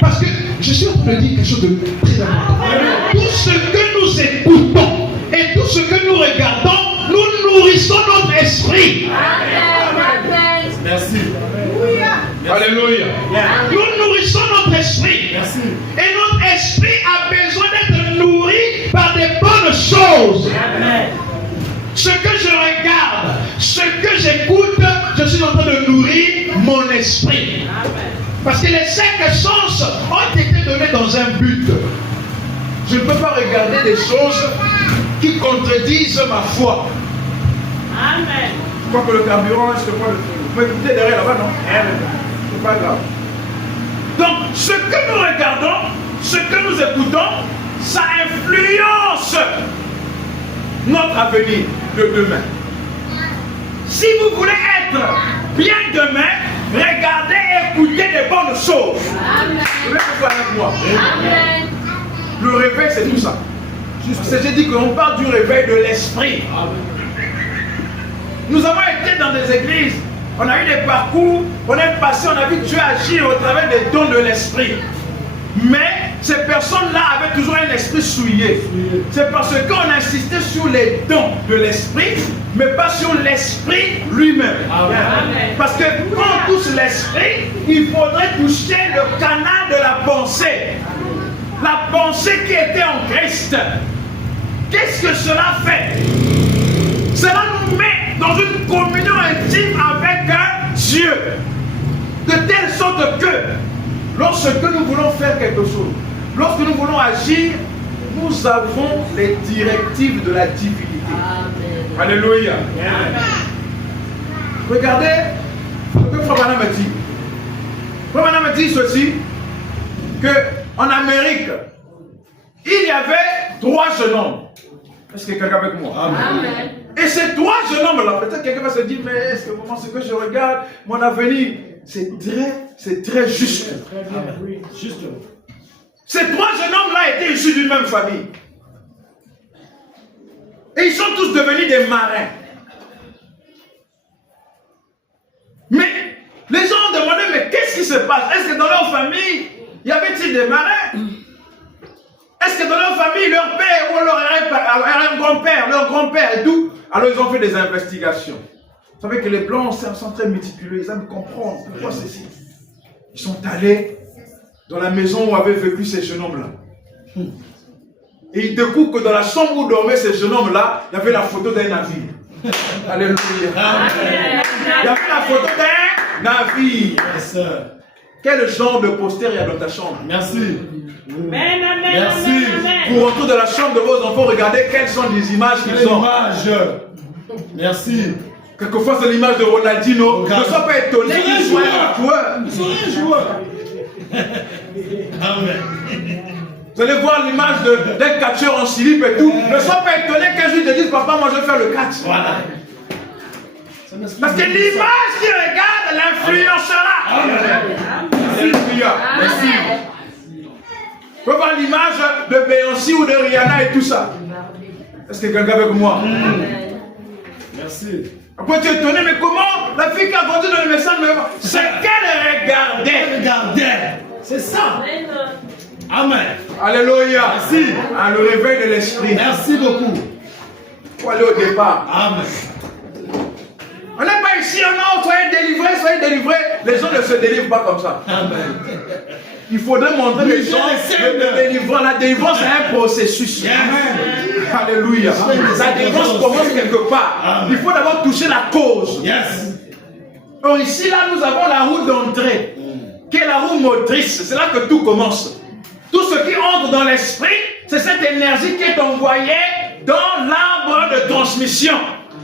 Parce que je suis en train de dire quelque chose de très important. Tout ce que nous écoutons et tout ce que nous regardons, nous nourrissons notre esprit. Merci. Alléluia. Nous nourrissons notre esprit. Merci. Et notre esprit a besoin d'être nourri par des bonnes choses. Amen. Ce que je regarde, ce que j'écoute, je suis en train de nourrir mon esprit. Parce que les 5 sens ont été donnés dans un but. Je ne peux pas regarder des choses qui contredisent ma foi. Amen. Je crois que le carburant, je te vois le truc. Vous m'écoutez derrière là-bas, non? C'est pas grave. Donc, ce que nous regardons, ce que nous écoutons, ça influence notre avenir de demain. Si vous voulez être bien demain, regardez et écoutez des bonnes choses. Amen. Vous voulez faire avec moi? Amen. Le réveil, c'est tout ça. J'ai dit qu'on parle du réveil de l'esprit. Nous avons été dans des églises, on a eu des parcours, on est passé, on a vu Dieu agir au travers des dons de l'esprit. Mais ces personnes-là avaient toujours un esprit souillé. C'est parce qu'on insistait sur les dons de l'esprit, mais pas sur l'esprit lui-même. Parce que quand on touche l'esprit, il faudrait toucher le canal de la pensée. La pensée qui était en Christ. Qu'est-ce que cela fait? Cela nous met dans une communion intime avec Dieu. De telle sorte que lorsque nous voulons faire quelque chose, lorsque nous voulons agir, nous avons les directives de la divinité. Amen. Alléluia. Amen. Regardez ce que Frère Branham me dit. Frère Branham me dit ceci, qu'en Amérique, il y avait 3 jeunes hommes. Est-ce que quelqu'un avec moi? Amen. Et ces 3 jeunes hommes-là, peut-être quelqu'un va se dire, mais est-ce que vraiment ce que je regarde, mon avenir, c'est très juste. Oui, juste. Ces 3 jeunes hommes-là étaient issus d'une même famille. Et ils sont tous devenus des marins. Mais les gens ont demandé, mais qu'est-ce qui se passe? Est-ce que dans leur famille, y avait-il des marins? Est-ce que dans leur famille, leur père ou leur grand-père et tout? Alors ils ont fait des investigations. Vous savez que les Blancs sont très méticuleux, ils aiment comprendre pourquoi ceci. Ils sont allés dans la maison où avaient vécu ces jeunes hommes-là. Et ils découvrent que dans la chambre où dormaient ces jeunes hommes-là, il y avait la photo d'un navire. Alléluia. Il y avait la photo d'un navire. Yes. Quel genre de poster il y a dans ta chambre? Merci. Amen, amen, Merci. amen, amen. Pour rentrer dans la chambre de vos enfants, regardez quelles sont les images qu'ils ont. L'image. Merci. Quelquefois, c'est l'image de Ronaldinho. Regarde. Ne sois pas étonné qu'il soit un joueur. Ils sont un joueur. Amen. Vous allez voir l'image d'un catcheur en slip et tout. Ne sois pas étonné qu'un jour ils te disent, papa, moi je vais faire le catch. Voilà. Parce que l'image qu'il regarde l'influencera. Alléluia. Merci. Vous pouvez voir l'image de Beyoncé ou de Rihanna et tout ça. Est-ce que quelqu'un avec moi? Merci. Après tu es étonné, mais comment la fille qui a grandi dans le message, c'est qu'elle regardait. Regardez. C'est ça. Amen. Alléluia. Merci. Ah, le réveil de l'esprit. Merci beaucoup. Il faut aller au départ. Amen. On n'est pas ici, non, soyez délivrés. Les gens ne se délivrent pas comme ça. Amen. Il faudrait montrer les gens le délivrance. La délivrance, c'est un processus. Amen. Alléluia. La délivrance commence quelque part. Amen. Il faut d'abord toucher la cause. Yes. Or ici, là, nous avons la roue d'entrée, qui est la roue motrice. C'est là que tout commence. Tout ce qui entre dans l'esprit, c'est cette énergie qui est envoyée dans l'arbre de transmission.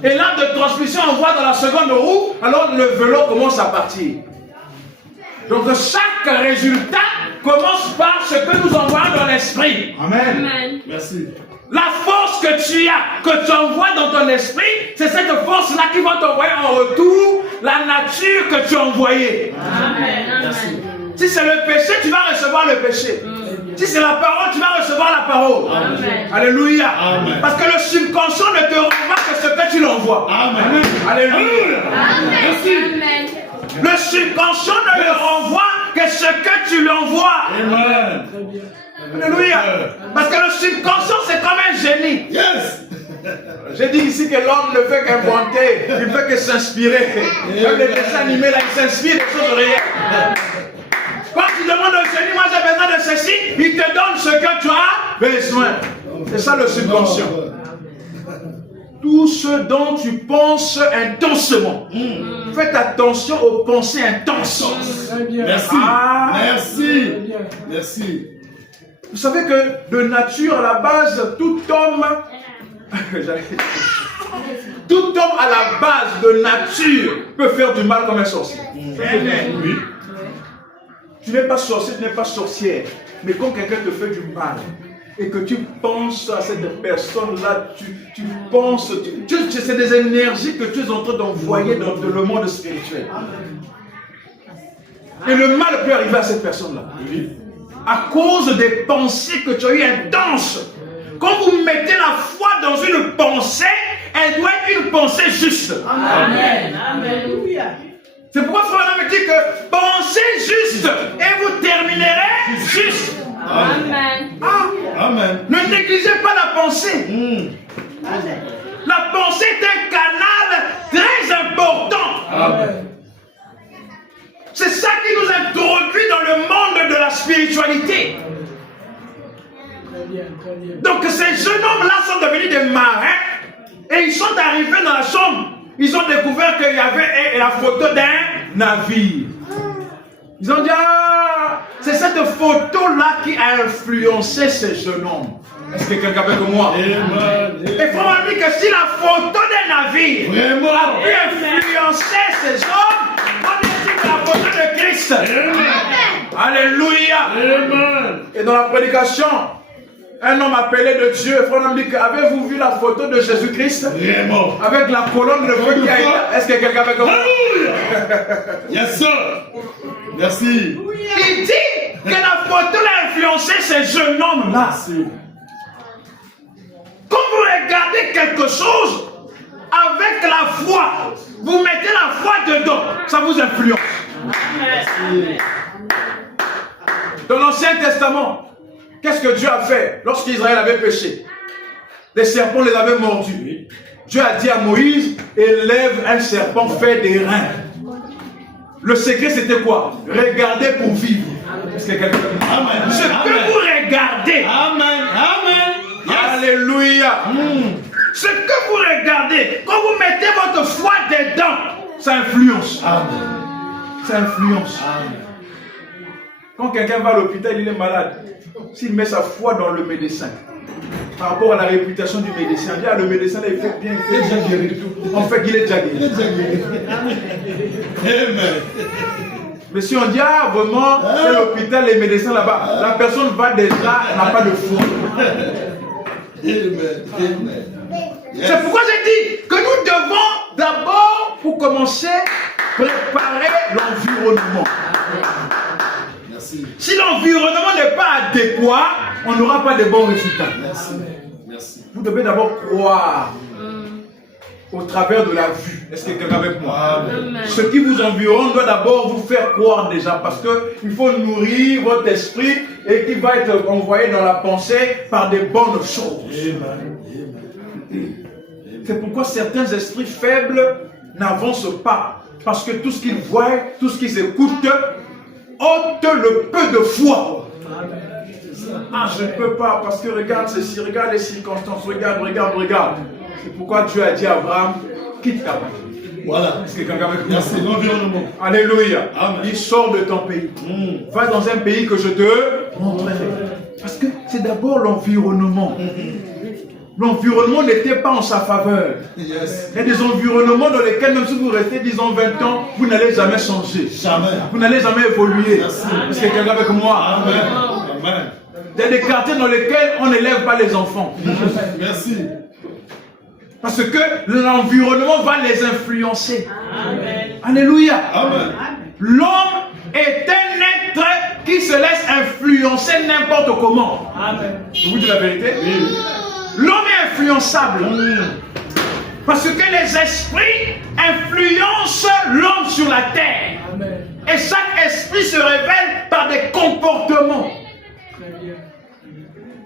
Et l'arbre de transmission envoie dans la seconde roue, alors le vélo commence à partir. Donc chaque résultat commence par ce que nous envoyons dans l'esprit. Amen. Amen. Merci. La force que tu as, que tu envoies dans ton esprit, c'est cette force-là qui va t'envoyer en retour la nature que tu as envoyée. Amen. Merci. Si c'est le péché, tu vas recevoir le péché. Si c'est la parole, tu vas recevoir la parole. Amen. Alléluia. Amen. Parce que le subconscient ne te renvoie que ce que tu l'envoies. Amen. Alléluia. Merci. Le subconscient ne le renvoie que ce que tu l'envoies. Amen. Alléluia. Parce que le subconscient, c'est comme un génie. Yes. J'ai dit ici que l'homme ne fait qu'inventer, il ne fait que s'inspirer. Même les dessins animés, là, il s'inspire des choses réelles. Quand tu demandes au génie, moi j'ai besoin de ceci, il te donne ce que tu as besoin. C'est ça le subconscient. Tout ce dont tu penses intensement. Faites attention aux pensées intenses. Merci. Merci. Merci. Vous savez que de nature, à la base, tout homme à la base de nature peut faire du mal comme un sorcier. Oui. Tu n'es pas sorcier, tu n'es pas sorcière. Mais quand quelqu'un te fait du mal et que tu penses à cette personne-là, tu penses, c'est des énergies que tu es en train d'envoyer dans le monde spirituel. Et le mal peut arriver à cette personne-là. À cause des pensées que tu as eues intenses. Quand vous mettez la foi dans une pensée, elle doit être une pensée juste. Amen. Alléluia. C'est pourquoi Frère me dit que pensez juste et vous terminerez juste. Amen. Amen. Ne négligez pas la pensée. La pensée est un canal très important. Amen. C'est ça qui nous introduit dans le monde de la spiritualité. Donc ces jeunes hommes-là sont devenus des marins et ils sont arrivés dans la chambre. Ils ont découvert qu'il y avait la photo d'un navire. Ils ont dit, ah, c'est cette photo-là qui a influencé ces jeunes hommes. Est-ce que quelqu'un avec moi? Amen. Et il faut dire que si la photo d'un navire a pu influencer ces hommes, on dit que la photo de Christ. Amen. Alléluia. Amen. Et dans la prédication, un homme appelé de Dieu, frère dit, avez-vous vu la photo de Jésus-Christ? Vraiment. Avec la colonne de feu qui a été. Est-ce que quelqu'un avec moi? Yes, sir. Merci. Il dit que la photo l'a influencé ces jeunes hommes-là. Quand vous regardez quelque chose avec la foi, vous mettez la foi dedans, ça vous influence. Dans l'Ancien Testament, qu'est-ce que Dieu a fait lorsqu'Israël avait péché? Les serpents les avaient mordus. Dieu a dit à Moïse, élève un serpent fait des reins. Le secret c'était quoi? Regardez pour vivre. Est-ce que quelqu'un... Amen. Ce que vous regardez. Amen. Amen. Yes. Alléluia. Ce que vous regardez, quand vous mettez votre foi dedans, ça influence. Amen. Ça influence. Amen. Quand quelqu'un va à l'hôpital, il est malade. S'il met sa foi dans le médecin, par rapport à la réputation du médecin, il dit, ah, le médecin là, il fait bien, il fait déjà guéri. En fait, il est déjà guéri. Amen. Mais si on dit, ah, vraiment, c'est l'hôpital, les médecins là-bas, la personne va déjà, n'a pas de foi. Amen. Yes. C'est pourquoi j'ai dit que nous devons d'abord, pour commencer, préparer l'environnement. Merci. Si l'environnement n'est pas adéquat, on n'aura pas de bons résultats. Merci. Merci. Vous devez d'abord croire au travers de la vue. Est-ce que quelqu'un avec moi? Amen. Ce qui vous environne doit d'abord vous faire croire déjà, parce qu'il faut nourrir votre esprit et qui va être envoyé dans la pensée par des bonnes choses. Amen. C'est pourquoi certains esprits faibles n'avancent pas, parce que tout ce qu'ils voient, tout ce qu'ils écoutent, ôte le peu de foi. Ah, je ne peux pas, parce que regarde ceci, regarde les circonstances, regarde. C'est pourquoi Dieu a dit à Abraham, quitte ta patrie. Voilà. Est-ce que quelqu'un avec moi? Merci. L'environnement. Alléluia. Amen. Il sort de ton pays. Va dans un pays que je te montrerai. Parce que c'est d'abord l'environnement. l'environnement n'était pas en sa faveur. Yes. Il y a des environnements dans lesquels, même si vous restez, disons, 20 ans, vous n'allez jamais changer. Jamais. Vous n'allez jamais évoluer. Merci. Est-ce que quelqu'un avec moi? Amen. Amen. Il y a des quartiers dans lesquels on n'élève pas les enfants. Merci. Parce que l'environnement va les influencer. Amen. Alléluia. Amen. L'homme est un être qui se laisse influencer n'importe comment. Amen. Je vous dis la vérité. L'homme est influençable. Parce que les esprits influencent l'homme sur la terre. Amen. Et chaque esprit se révèle par des comportements. Très bien.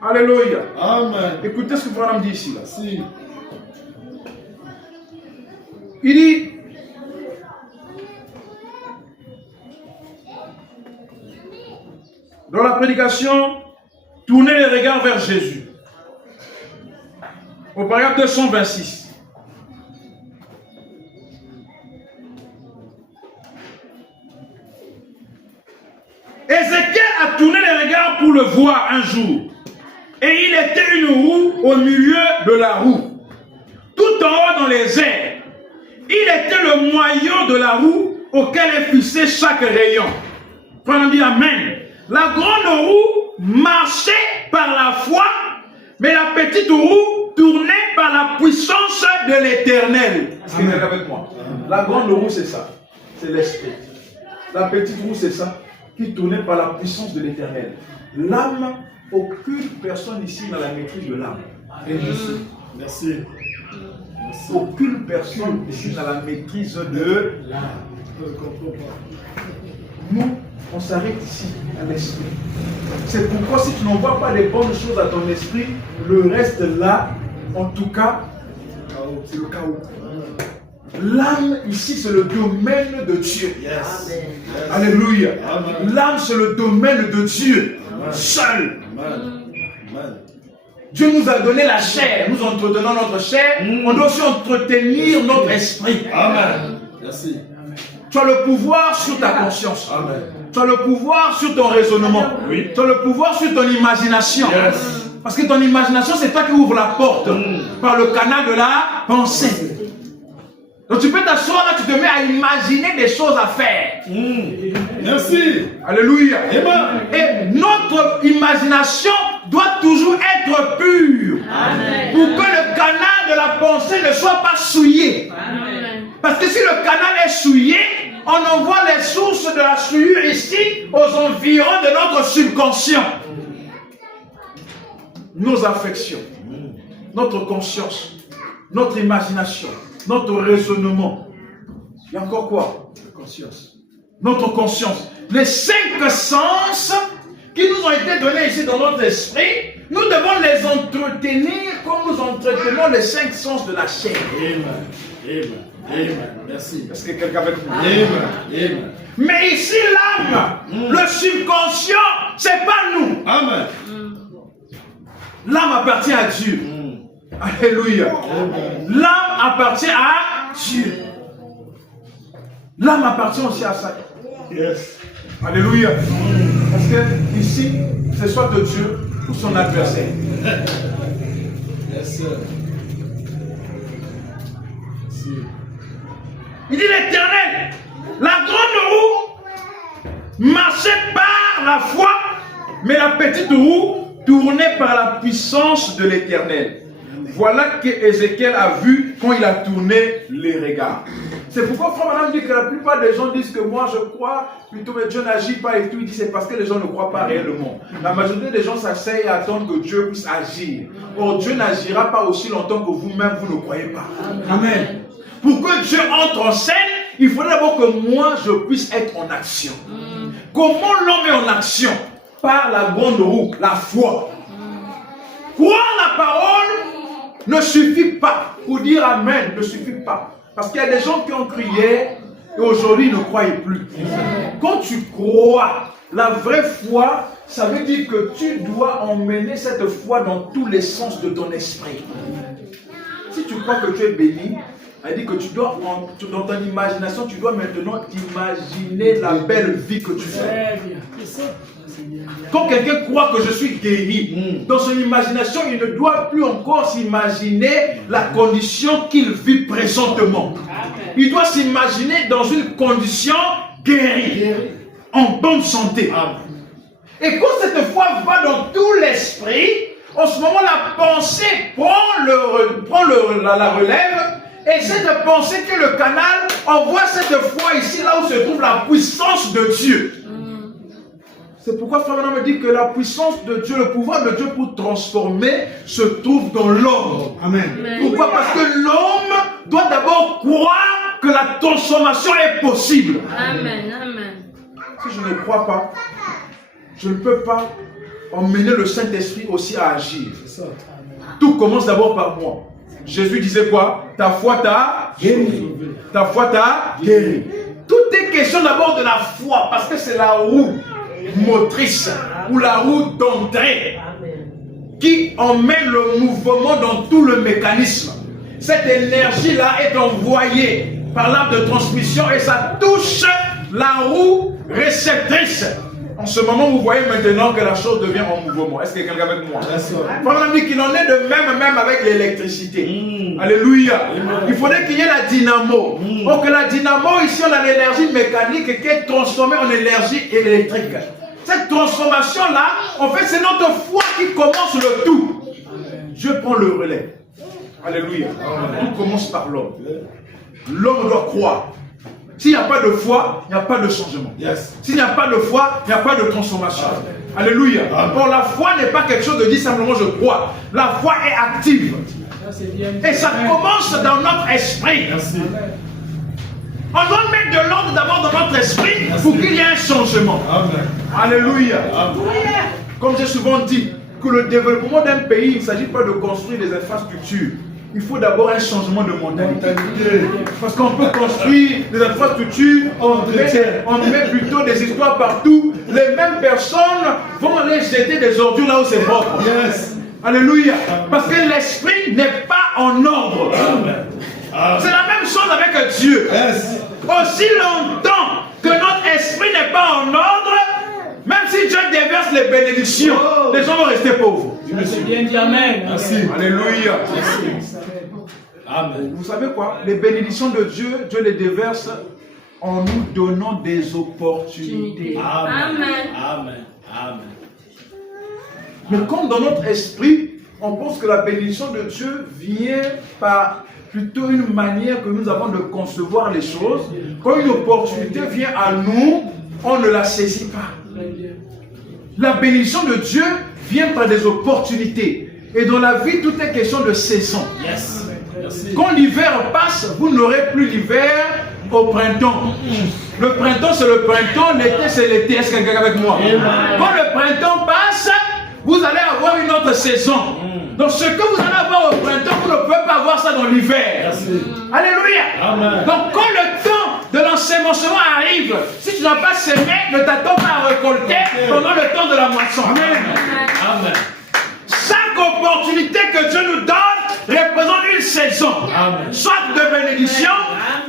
Alléluia. Amen. Écoutez ce que Branham dit ici. Là. Si. Il dit, dans la prédication, tournez les regards vers Jésus. Au paragraphe 226. Ézéchiel a tourné les regards pour le voir un jour. Et il était une roue au milieu de la roue, tout en haut dans les airs. Il était le moyeu de la roue auquel est fixé chaque rayon. Frère, on dit Amen. La grande roue marchait par la foi, mais la petite roue tournait par la puissance de l'Éternel. Est-ce que vous êtes avec moi? La grande roue, c'est ça. C'est l'esprit. La petite roue, c'est ça, qui tournait par la puissance de l'Éternel. L'âme, aucune personne ici n'a la maîtrise de l'âme. Merci. Aucune personne ici n'a la maîtrise de l'âme. Je ne comprends pas. Nous, on s'arrête ici, à l'esprit. C'est pourquoi si tu n'envoies pas les bonnes choses à ton esprit, le reste là, en tout cas, c'est le chaos. L'âme ici, c'est le domaine de Dieu. Yes. Alléluia. Amen. L'âme, c'est le domaine de Dieu. Amen. Seul. Amen. Amen. Dieu nous a donné la chair. Nous entretenons notre chair. On doit aussi entretenir notre esprit. Amen. Merci. Tu as le pouvoir sur ta conscience. Amen. Tu as le pouvoir sur ton raisonnement. Oui. Tu as le pouvoir sur ton imagination. Yes. Parce que ton imagination, c'est toi qui ouvre la porte par le canal de la pensée. Donc tu peux t'asseoir là, tu te mets à imaginer des choses à faire. Merci. Alléluia. Amen. Et notre imagination doit toujours être pure. Amen. Pour que le canal de la pensée ne soit pas souillé. Amen. Parce que si le canal est souillé, on envoie les sources de la souillure ici aux environs de notre subconscient. Nos affections, notre conscience, notre imagination, notre raisonnement. Il y a encore quoi? Conscience. Notre conscience. Les 5 sens qui nous ont été donnés ici dans notre esprit, nous devons les entretenir comme nous entretenons les 5 sens de la chair. Amen. Amen. Amen. Merci. Est-ce que quelqu'un avec moi? Amen. Amen. Mais ici, l'âme, le subconscient, c'est pas nous. Amen. L'âme appartient à Dieu. Alléluia. L'âme appartient à Dieu. L'âme appartient aussi à ça. Yes. Alléluia. Parce que ici, c'est soit de Dieu ou son adversaire. Yes, sir. Merci. Il dit l'Éternel, la grande roue marchait par la foi, mais la petite roue tournait par la puissance de l'Éternel. Voilà que Ézéchiel a vu quand il a tourné les regards. C'est pourquoi Frère Madame dit que la plupart des gens disent que moi je crois, plutôt mais Dieu n'agit pas et tout. Il dit c'est parce que les gens ne croient pas réellement. La majorité des gens s'asseyent et attendent que Dieu puisse agir. Or Dieu n'agira pas aussi longtemps que vous-même vous ne croyez pas. Amen. Pour que Dieu entre en scène, il faut d'abord que moi je puisse être en action. Comment l'homme est en action? Par la grande roue, la foi. Croire la parole ne suffit pas. Pour dire Amen ne suffit pas. Parce qu'il y a des gens qui ont crié et aujourd'hui ne croient plus. Quand tu crois, la vraie foi, ça veut dire que tu dois emmener cette foi dans tous les sens de ton esprit. Si tu crois que tu es béni, elle dit que tu dois, dans ton imagination, tu dois maintenant imaginer la belle vie que tu fais. Très bien. C'est ça. Quand quelqu'un croit que je suis guéri, dans son imagination, il ne doit plus encore s'imaginer la condition qu'il vit présentement. Il doit s'imaginer dans une condition guérie, en bonne santé. Et quand cette foi va dans tout l'esprit, en ce moment, la pensée prend la relève, et cette pensée que le canal envoie cette foi ici, là où se trouve la puissance de Dieu. C'est pourquoi Frère Branham me dit que la puissance de Dieu, le pouvoir de Dieu pour transformer se trouve dans l'homme. Amen. Pourquoi? Parce que l'homme doit d'abord croire que la transformation est possible. Amen. Amen. Si je ne crois pas, je ne peux pas emmener le Saint-Esprit aussi à agir. Tout commence d'abord par moi. Jésus disait quoi? Ta foi t'a guéri. Ta foi t'a guéri. Tout est question d'abord de la foi, parce que c'est la roue motrice ou la roue d'entrée qui emmène le mouvement dans tout le mécanisme. Cette énergie-là est envoyée par l'arbre de transmission et ça touche la roue réceptrice. En ce moment, vous voyez maintenant que la chose devient en mouvement. Est-ce que quelqu'un est avec moi? Frère dit qu'il en est de même avec l'électricité. Alléluia. Il faudrait qu'il y ait la dynamo. Donc la dynamo, ici, on a l'énergie mécanique qui est transformée en énergie électrique. Cette transformation-là, en fait, c'est notre foi qui commence le tout. Dieu prend le relais. Alléluia. Tout commence par l'homme. L'homme doit croire. S'il n'y a pas de foi, il n'y a pas de changement. S'il n'y a pas de foi, il n'y a pas de transformation. Alléluia. Or, la foi n'est pas quelque chose de dire simplement je crois. La foi est active. Et ça commence dans notre esprit. On doit mettre de l'ordre d'abord dans notre esprit pour qu'il y ait un changement. Alléluia. Comme j'ai souvent dit, que le développement d'un pays, il ne s'agit pas de construire des infrastructures. Il faut d'abord un changement de mentalité. Parce qu'on peut construire des infrastructures, on met plutôt des histoires partout. Les mêmes personnes vont aller jeter des ordures là où c'est propre. Alléluia. Parce que l'esprit n'est pas en ordre. C'est la même chose avec Dieu. Aussi longtemps que notre esprit n'est pas en ordre, même si Dieu déverse les bénédictions, les gens vont rester pauvres. C'est bien dit Amen. Merci. Alléluia. Amen. Vous savez quoi? Les bénédictions de Dieu, Dieu les déverse en nous donnant des opportunités. Amen. Amen. Amen. Mais comme dans notre esprit, on pense que la bénédiction de Dieu vient par plutôt une manière que nous avons de concevoir les choses. Quand une opportunité vient à nous, on ne la saisit pas. La bénédiction de Dieu vient par des opportunités. Et dans la vie, tout est question de saison. Quand l'hiver passe, vous n'aurez plus l'hiver au printemps. Le printemps, c'est le printemps, l'été, c'est l'été. Est-ce que quelqu'un est avec moi? Quand le printemps passe, vous allez avoir une autre saison. Donc ce que vous allez avoir au printemps, vous ne pouvez pas avoir ça dans l'hiver. Alléluia. Donc quand le temps de l'ensemencement arrive, si tu n'as pas semé, ne t'attends pas à récolter pendant le temps de la moisson. Amen. Chaque opportunité que Dieu nous donne représente une saison. Soit de bénédiction,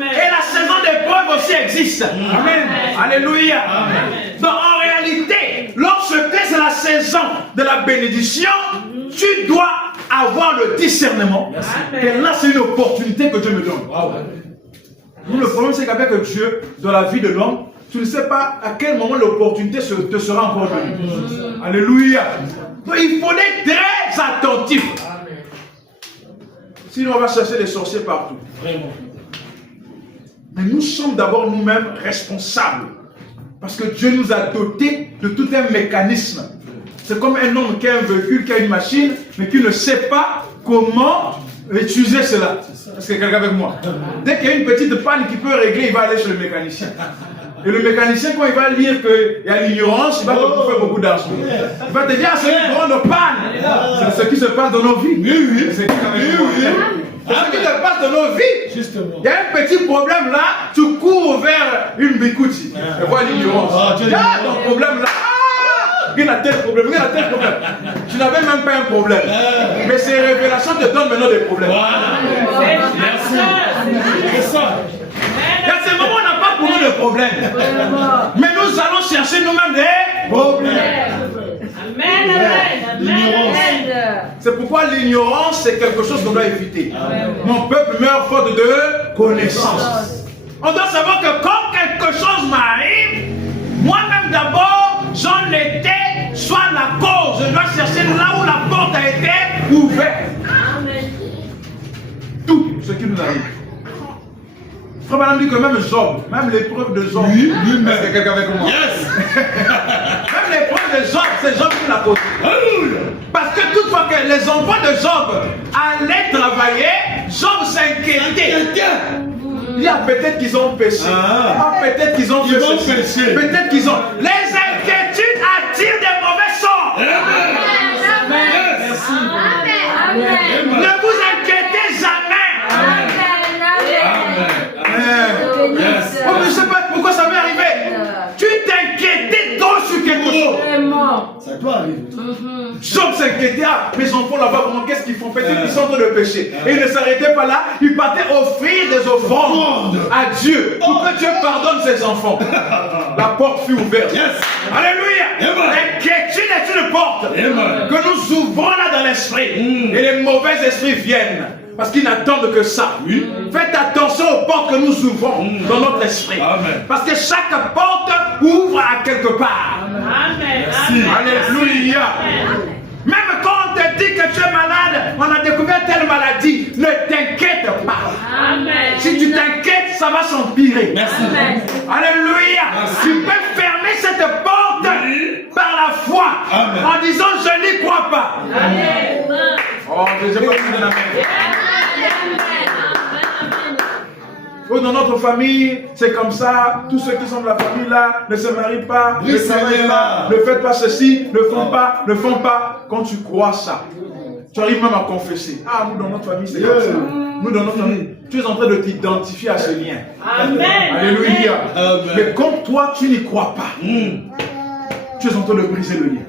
et la saison d'épreuve aussi existe. Amen. Alléluia. Donc en réalité, lorsque c'est la saison de la bénédiction, tu dois avoir le discernement. Et là, c'est une opportunité que Dieu me donne. Le problème, c'est qu'avec Dieu, dans la vie de l'homme, tu ne sais pas à quel moment l'opportunité te sera encore donnée. Alléluia. Donc, il faut être très attentif. Sinon, on va chercher des sorciers partout. Vraiment. Mais nous sommes d'abord nous-mêmes responsables. Parce que Dieu nous a dotés de tout un mécanisme. C'est comme un homme qui a un véhicule, qui a une machine, mais qui ne sait pas comment utiliser cela. Est-ce que quelqu'un avec moi? Dès qu'il y a une petite panne qu'il peut régler, il va aller chez le mécanicien. Et le mécanicien, quand il va lire qu'il y a l'ignorance, il va te bouffer beaucoup d'argent. Il va te dire, c'est une grande panne. C'est ce qui se passe dans nos vies. C'est ce qui se passe dans nos vies. Justement. Il y a un petit problème là, tu cours vers une bikouti. Et vois l'ignorance. Il y a ton problème là. Il a tel problème, il a tel problème. Tu n'avais même pas un problème. Mais ces révélations te donnent maintenant des problèmes. Merci. C'est ça. Il y a ces moments où on n'a pas pour nous de problèmes. Mais nous allons chercher nous-mêmes des problèmes. C'est pourquoi l'ignorance, c'est quelque chose qu'on doit éviter. Mon peuple meurt faute de connaissance. On doit savoir que quand quelque chose m'arrive, moi-même d'abord, j'en étais soit la cause. Je dois chercher là où la porte a été ouverte. Tout ce qui nous arrive. Frère Madame dit que même Job, même l'épreuve de Job, lui-même, est-ce que quelqu'un avec moi? Yes. Même l'épreuve de Job, c'est Job qui l'a causé. Parce que toutefois que les enfants de Job allaient travailler, Job s'inquiétait. Il y a peut-être qu'ils ont péché. Peut-être qu'ils ont fait ceci. Peut-être qu'ils ont. Les inquiétudes attirent des mauvais sorts. Ne vous inquiétez jamais. Oh, mais je ne sais pas pourquoi ça m'est arrivé. Tu t'inquiétais donc sur quelque chose. Ça doit arriver. Job s'inquiétait, mes enfants là-bas, comment qu'est-ce qu'ils font? Peut-être qu'ils sont en train de pécher. Et ils ne s'arrêtaient pas là, ils partaient offrir des offrandes à Dieu pour que Dieu pardonne ses enfants. La porte fut ouverte. Alléluia. L'inquiétude est une porte que nous ouvrons là dans l'esprit. Et les mauvais esprits viennent. Parce qu'ils n'attendent que ça. Faites attention aux portes que nous ouvrons dans notre esprit. Parce que chaque porte ouvre à quelque part. Alléluia. Même quand on te dit que tu es malade, on a découvert telle maladie, ne t'inquiète pas. Si tu t'inquiètes, ça va s'empirer. Alléluia. Tu peux fermer cette porte par la foi en disant je n'y crois pas. Oh, je ne sais pas si vous en avez. Oh, dans notre famille, c'est comme ça. Tous ceux qui sont de la famille là ne se marient pas, ne travaillent pas, ne faites pas ceci, ne font pas, ne font pas. Quand tu crois ça, tu arrives même à confesser. Ah, nous dans notre famille, c'est comme ça. Nous dans notre famille, tu es en train de t'identifier à ce lien. Alléluia. Mais comme toi, tu n'y crois pas, tu es en train de briser le lien.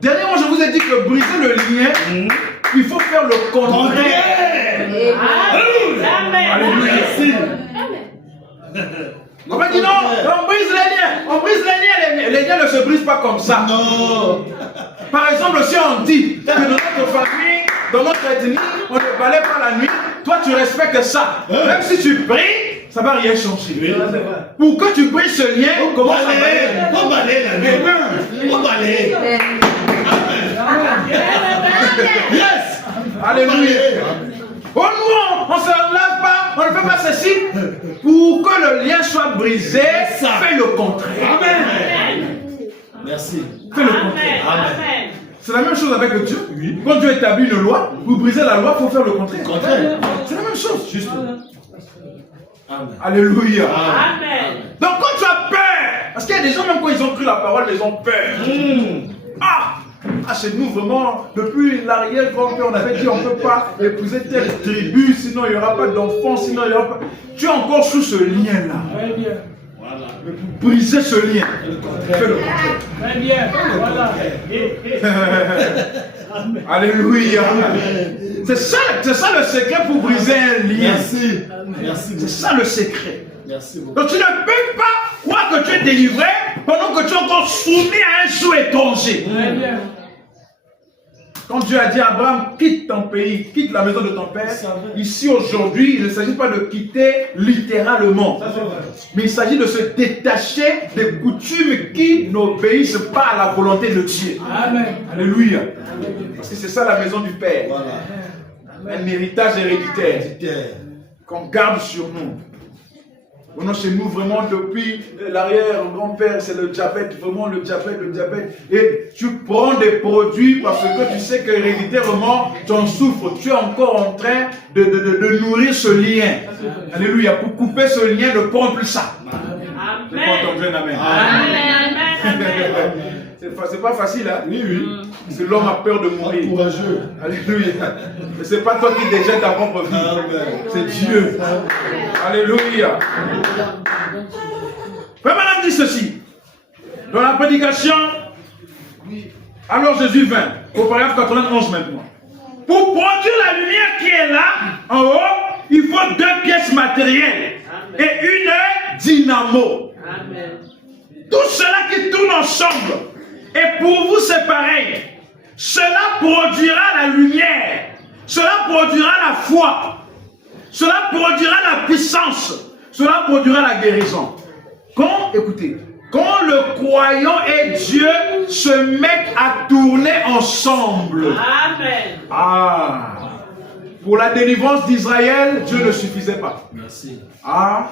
Dernièrement, je vous ai dit que briser le lien, il faut faire le contraire. Alléluia. On va dire non, on brise les liens. On brise les liens. Les liens ne se brisent pas comme ça. Non. Par exemple, si on dit que dans notre famille, dans notre ethnie, on ne balaye pas la nuit, toi tu respectes ça. Même si tu pries, ça ne va rien changer. Pour que tu brises ce lien, comment ça va? On balaye la nuit. On balaye. Yes. Alléluia. Oh non, on ne se lave pas, on ne fait pas ceci. Pour que le lien soit brisé, fais le contraire. Amen. Merci. Fais le contraire. Amen. C'est la même chose avec Dieu. Quand Dieu établit une loi, vous brisez la loi, il faut faire le contraire. C'est la même chose. Juste. Amen. Alléluia. Amen. Donc quand tu as peur, parce qu'il y a des gens, même quand ils ont pris la parole, ils ont peur. Chez nous, vraiment, depuis l'arrière-grand-père, on avait dit on ne peut pas épouser telle tribu, sinon il n'y aura pas d'enfants, sinon il n'y aura pas. Tu es encore sous ce lien-là. Voilà. Mais pour briser ce lien, fais le contraire. Très bien. Voilà. Alléluia. C'est ça le secret pour briser un lien. Merci. C'est ça le secret. Merci beaucoup. Donc tu ne peux pas croire que tu es délivré pendant que tu es encore soumis à un joug étranger. Très bien. Quand Dieu a dit à Abraham, quitte ton pays, quitte la maison de ton père, ici aujourd'hui, il ne s'agit pas de quitter littéralement. Mais il s'agit de se détacher des coutumes qui n'obéissent pas à la volonté de Dieu. Amen. Alléluia. Parce que c'est ça la maison du Père. Un héritage héréditaire qu'on garde sur nous. Maintenant, chez nous, vraiment, depuis l'arrière-grand-père, c'est le diabète, vraiment le diabète. Et tu prends des produits parce que tu sais que héréditairement, tu en souffres. Tu es encore en train de nourrir ce lien. Alléluia. Pour couper ce lien, ne prends plus ça. Amen. Je peux entendre un amen. Amen. C'est pas facile, hein? Oui. Parce que l'homme a peur de mourir. Courageux. Alléluia. Mais c'est pas toi qui déjettes ta propre vie. C'est Dieu. Alléluia. Frère Madame dit ceci. Dans la prédication, alors Jésus vint. Au paragraphe 91 maintenant. Pour produire la lumière qui est là, en haut, il faut 2 pièces matérielles et une dynamo. Amen. Tout cela qui tourne ensemble Et pour vous, c'est pareil. Cela produira la lumière. Cela produira la foi. Cela produira la puissance. Cela produira la guérison. Écoutez, quand le croyant et Dieu se mettent à tourner ensemble. Amen. Pour la délivrance d'Israël, Dieu ne suffisait pas. Merci.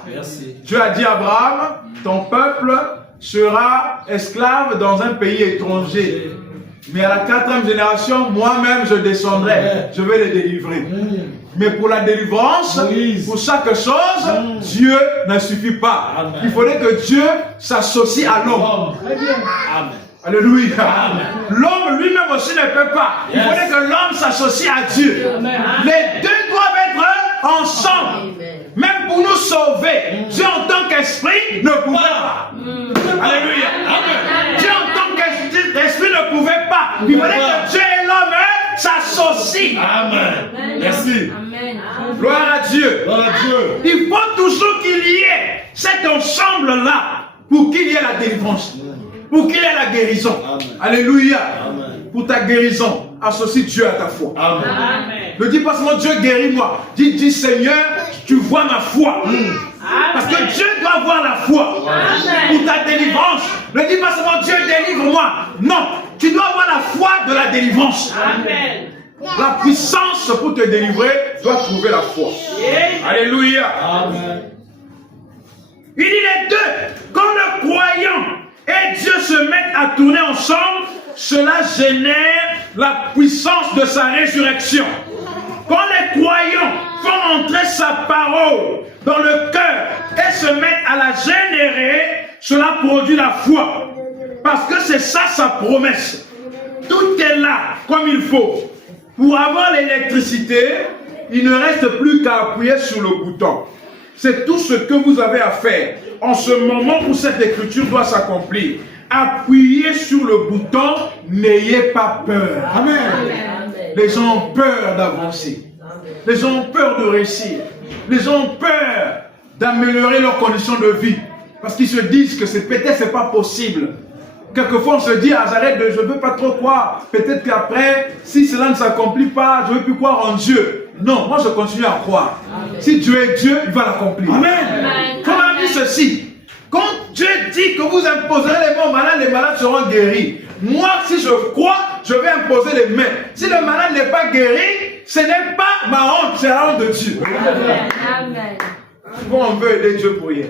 Merci. Dieu a dit à Abraham, ton peuple sera esclave dans un pays étranger. Mais à la 4e génération, moi-même je descendrai, je vais les délivrer. Mais pour la délivrance, pour chaque chose, Dieu ne suffit pas. Amen. Il faudrait que Dieu s'associe à l'homme. Amen. Alléluia. L'homme lui-même aussi ne peut pas. Il faudrait que l'homme s'associe à Dieu. Amen. Les deux doivent être ensemble. Même pour nous sauver, Dieu en tant qu'esprit ne pouvait pas. Alléluia. Dieu en tant qu'esprit ne pouvait pas. Il fallait que Dieu et l'homme s'associent. Amen. Merci. Amen. Gloire à Dieu. Gloire à Dieu. Il faut toujours qu'il y ait cet ensemble-là pour qu'il y ait la délivrance, pour qu'il y ait la guérison. Amen. Alléluia. Amen. Pour ta guérison, associe Dieu à ta foi. Amen. Amen. Ne dis pas seulement Dieu guéris-moi. Dis Seigneur, tu vois ma foi. Parce que Dieu doit voir la foi. Amen. Pour ta délivrance. Ne dis pas seulement Dieu délivre-moi. Non, tu dois avoir la foi de la délivrance. Amen. La puissance pour te délivrer doit trouver la foi. Alléluia. Amen. Il dit les deux. Quand le croyant et Dieu se mettent à tourner ensemble, cela génère la puissance de sa résurrection. Quand les croyants font entrer sa parole dans le cœur et se mettent à la générer, cela produit la foi. Parce que c'est ça sa promesse. Tout est là comme il faut. Pour avoir l'électricité, il ne reste plus qu'à appuyer sur le bouton. C'est tout ce que vous avez à faire en ce moment où cette écriture doit s'accomplir. Appuyez sur le bouton, n'ayez pas peur. Amen. Les gens ont peur d'avancer. Les gens ont peur de réussir. Les gens ont peur d'améliorer leurs conditions de vie. Parce qu'ils se disent que peut-être c'est pas possible. Quelquefois on se dit, je ne veux pas trop croire. Peut-être qu'après, si cela ne s'accomplit pas, je ne veux plus croire en Dieu. Non, moi je continue à croire. Amen. Si Dieu est Dieu, il va l'accomplir. Amen. Comme on a dit ceci. Quand Dieu dit que vous imposerez les mains aux malades, les malades seront guéris. Moi, si je crois, je vais imposer les mains. Si le malade n'est pas guéri, ce n'est pas ma honte, c'est la honte de Dieu. Amen. Souvent, on veut aider Dieu pour rien.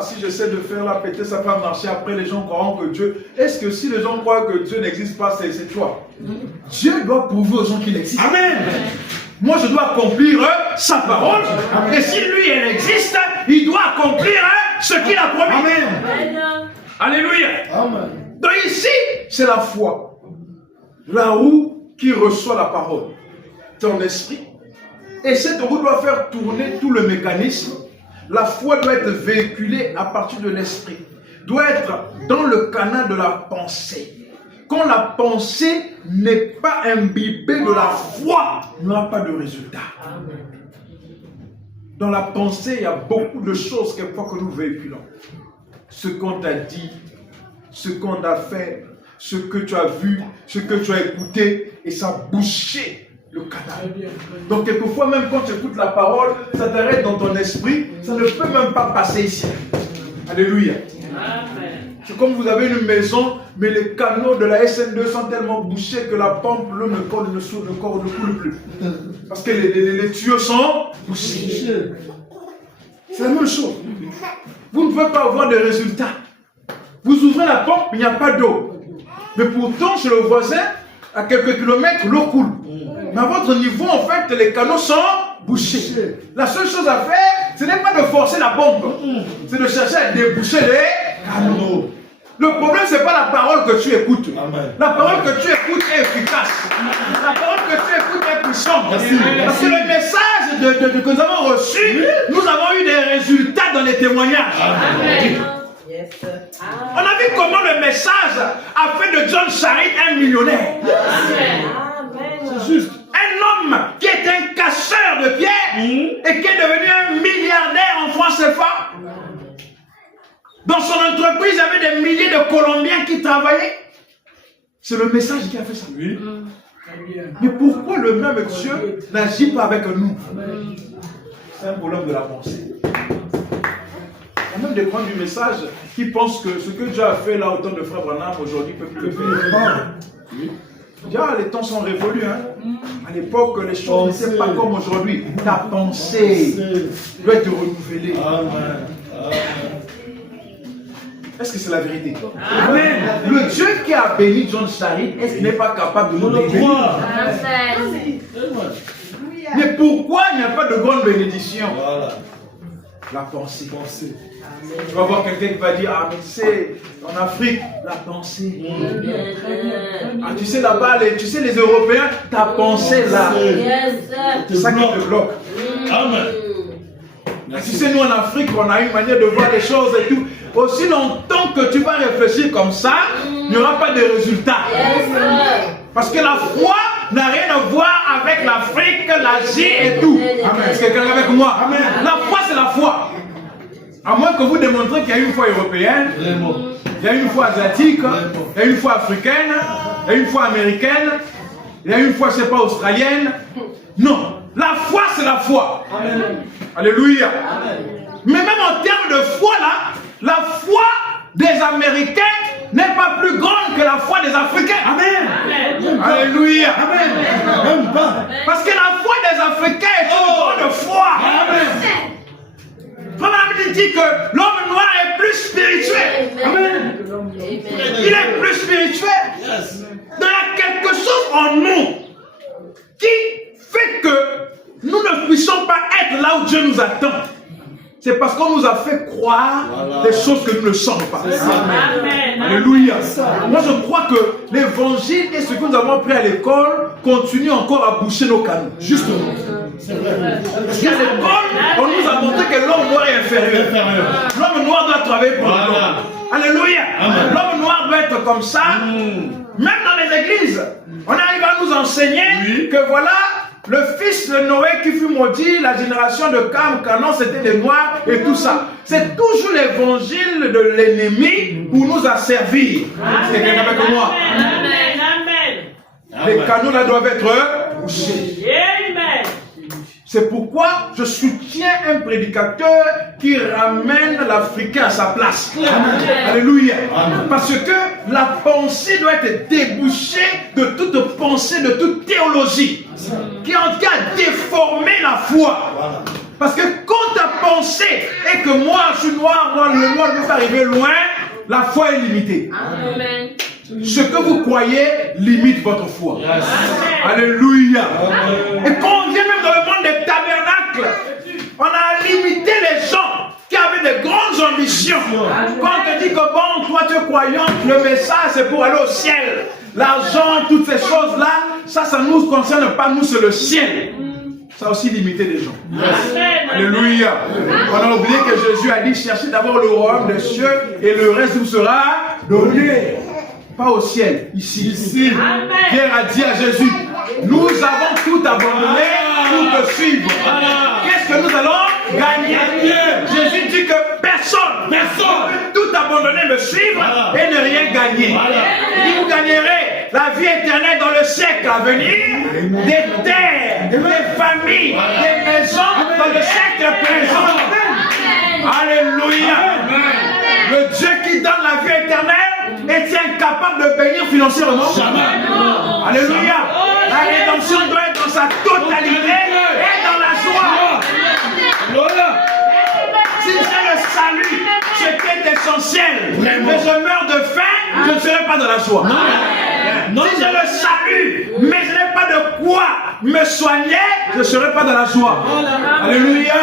Si j'essaie de faire là, peut-être ça va marcher. Après, les gens croiront que Dieu... Est-ce que si les gens croient que Dieu n'existe pas, c'est toi? Dieu doit prouver aux gens qu'il existe. Amen. Moi, je dois accomplir sa parole. Et si lui, elle existe, il doit accomplir ce qu'il a promis. Amen. Alléluia. Amen. Donc ici, c'est la foi. La roue qui reçoit la parole. Ton esprit. Et cette roue doit faire tourner tout le mécanisme. La foi doit être véhiculée à partir de l'esprit. Doit être dans le canal de la pensée. Quand la pensée n'est pas imbibée de la foi, il n'y aura pas de résultat. Dans la pensée, il y a beaucoup de choses quelquefois que nous véhiculons. Ce qu'on t'a dit, ce qu'on a fait, ce que tu as vu, ce que tu as écouté, et ça a bouché le canal. Donc quelquefois, même quand tu écoutes la parole, ça t'arrête dans ton esprit, ça ne peut même pas passer ici. Alléluia. C'est comme vous avez une maison, mais les canaux de la SN2 sont tellement bouchés que la pompe l'eau ne coule plus. Parce que les tuyaux sont bouchés. C'est la même chose. Vous ne pouvez pas avoir de résultats. Vous ouvrez la pompe, il n'y a pas d'eau. Mais pourtant, chez le voisin, à quelques kilomètres, l'eau coule. Mais à votre niveau, en fait, les canaux sont bouchés. La seule chose à faire, ce n'est pas de forcer la pompe. C'est de chercher à déboucher les canaux. Le problème, ce n'est pas la parole que tu écoutes. Amen. La parole que tu écoutes est efficace. La parole que tu écoutes est puissante. Parce que le message que nous avons reçu, nous avons eu des résultats dans les témoignages. Amen. On a vu comment le message a fait de John Charit un millionnaire. C'est juste. Un homme qui est un casseur de pierres et qui est devenu un milliardaire en francs CFA. Dans son entreprise, il y avait des milliers de Colombiens qui travaillaient. C'est le message qui a fait ça. Oui. Mais pourquoi le même Dieu n'agit pas avec nous? C'est un problème de la pensée. Il y a même des points du message qui pensent que ce que Dieu a fait là au temps de Frère Branham aujourd'hui ne peut plus le faire. Oui. Déjà, les temps sont révolus. Hein? À l'époque, les choses n'étaient pas comme aujourd'hui. Ta pensée doit être renouvelée. Est-ce que c'est la vérité? Amen. Le Dieu qui a béni John Charit, est-ce qu'il n'est pas capable de nous bénir? Mais pourquoi il n'y a pas de grande bénédiction? La pensée. Tu vas voir quelqu'un qui va dire, ah mais tu sais, en Afrique, la pensée. Ah tu sais là-bas, tu sais les Européens, ta pensée là. C'est ça qui te bloque. Amen. Ah, tu sais, nous en Afrique, on a une manière de voir les choses et tout. Aussi longtemps que tu vas réfléchir comme ça, il n'y aura pas de résultat. Parce que la foi n'a rien à voir avec l'Afrique, l'Asie et tout. Amen. Est-ce que quelqu'un est avec moi? Amen. La foi, c'est la foi. À moins que vous démontrez qu'il y a une foi européenne, il y a une foi asiatique, il y a une foi africaine, il y a une foi américaine, il y a une foi, je ne sais pas, australienne. Non. La foi, c'est la foi. Amen. Alléluia. Amen. Mais même en termes de foi, là, la foi des Américains n'est pas plus grande que la foi des Africains. Amen. Amen. Alléluia. Amen. Amen. Parce que la foi des Africains est une grande foi. Amen. Frère dit que l'homme noir est plus spirituel. Amen. Il est plus spirituel. Il y a quelque chose en nous qui fait que nous ne puissions pas être là où Dieu nous attend. C'est parce qu'on nous a fait croire des choses que nous ne sommes pas. Amen. Alléluia. Moi je crois que l'évangile et ce que nous avons appris à l'école continue encore à boucher nos canaux. Justement. C'est vrai. Parce qu'à l'école, on nous a montré que l'homme noir est inférieur. L'homme noir doit travailler pour l'homme. Alléluia. L'homme noir doit être comme ça. Même dans les églises, on arrive à nous enseigner que voilà, le fils de Noé qui fut maudit, la génération de Cam, Canon, c'était des noirs et tout ça. C'est toujours l'évangile de l'ennemi pour nous asservir. C'est quelqu'un avec moi. Les canaux là doivent être bouchés. C'est pourquoi je soutiens un prédicateur qui ramène l'Africain à sa place. Amen. Alléluia. Amen. Parce que la pensée doit être débouchée de toute pensée, de toute théologie qui en tout cas a déformé la foi. Voilà. Parce que quand ta pensée est que moi je suis noir, moi le noir peut arriver loin, la foi est limitée. Amen. Ce que vous croyez limite votre foi. Yes. Alléluia. Amen. Et quand on vient même dans le monde des tabernacles, on a limité les gens qui avaient de grandes ambitions. Quand on te dit que bon, toi tu es croyant, le message c'est pour aller au ciel. L'argent, toutes ces choses-là, ça ne nous concerne pas, nous c'est le ciel. Ça a aussi limité les gens. Yes. Alléluia. On a oublié que Jésus a dit cherchez d'abord le royaume des cieux et le reste vous sera donné. Pas au ciel, ici. Pierre a dit à Jésus, nous avons tout abandonné pour te suivre. Qu'est-ce que nous allons gagner? Jésus dit que personne ne peut tout abandonner, me suivre et ne rien gagner. Et vous gagnerez la vie éternelle dans le siècle à venir, des terres, des familles, des maisons dans le siècle présent. Alléluia. Le Dieu qui donne la vie éternelle est-il incapable de bénir financièrement? Jamais. Alléluia. La rédemption doit être dans sa totalité et dans la joie. Si c'est le salut, ce qui est essentiel, mais je meurs de faim, je ne serai pas dans la joie. Si j'ai le salut, mais je n'ai pas de quoi me soigner, je ne serai pas dans la joie. Alléluia.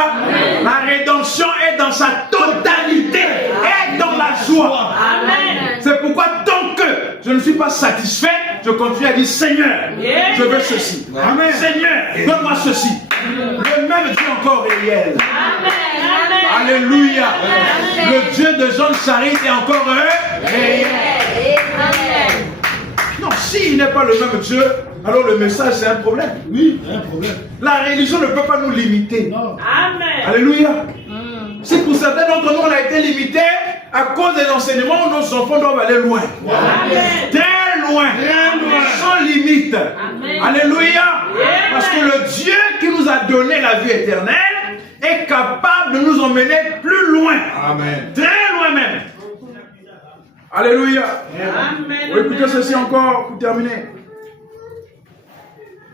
La rédemption est dans sa totalité et dans la joie. C'est pourquoi tant que je ne suis pas satisfait, je continue à dire Seigneur, je veux ceci. Amen. Seigneur, donne-moi ceci. Le même Dieu encore est réel. Alléluia. Le Dieu de John Charit est encore réel. Non, s'il n'est pas le même Dieu, alors le message c'est un problème. Oui, c'est un problème. La religion ne peut pas nous limiter. Non. Amen. Alléluia. Si pour certains d'entre nous, on a été limité à cause des enseignements, nos enfants doivent aller loin. Amen. Très loin. Sans limite. Amen. Alléluia. Parce que le Dieu qui nous a donné la vie éternelle est capable de nous emmener plus loin. Amen. Très loin même. Alléluia. Amen. Vous écoutez ceci encore pour terminer.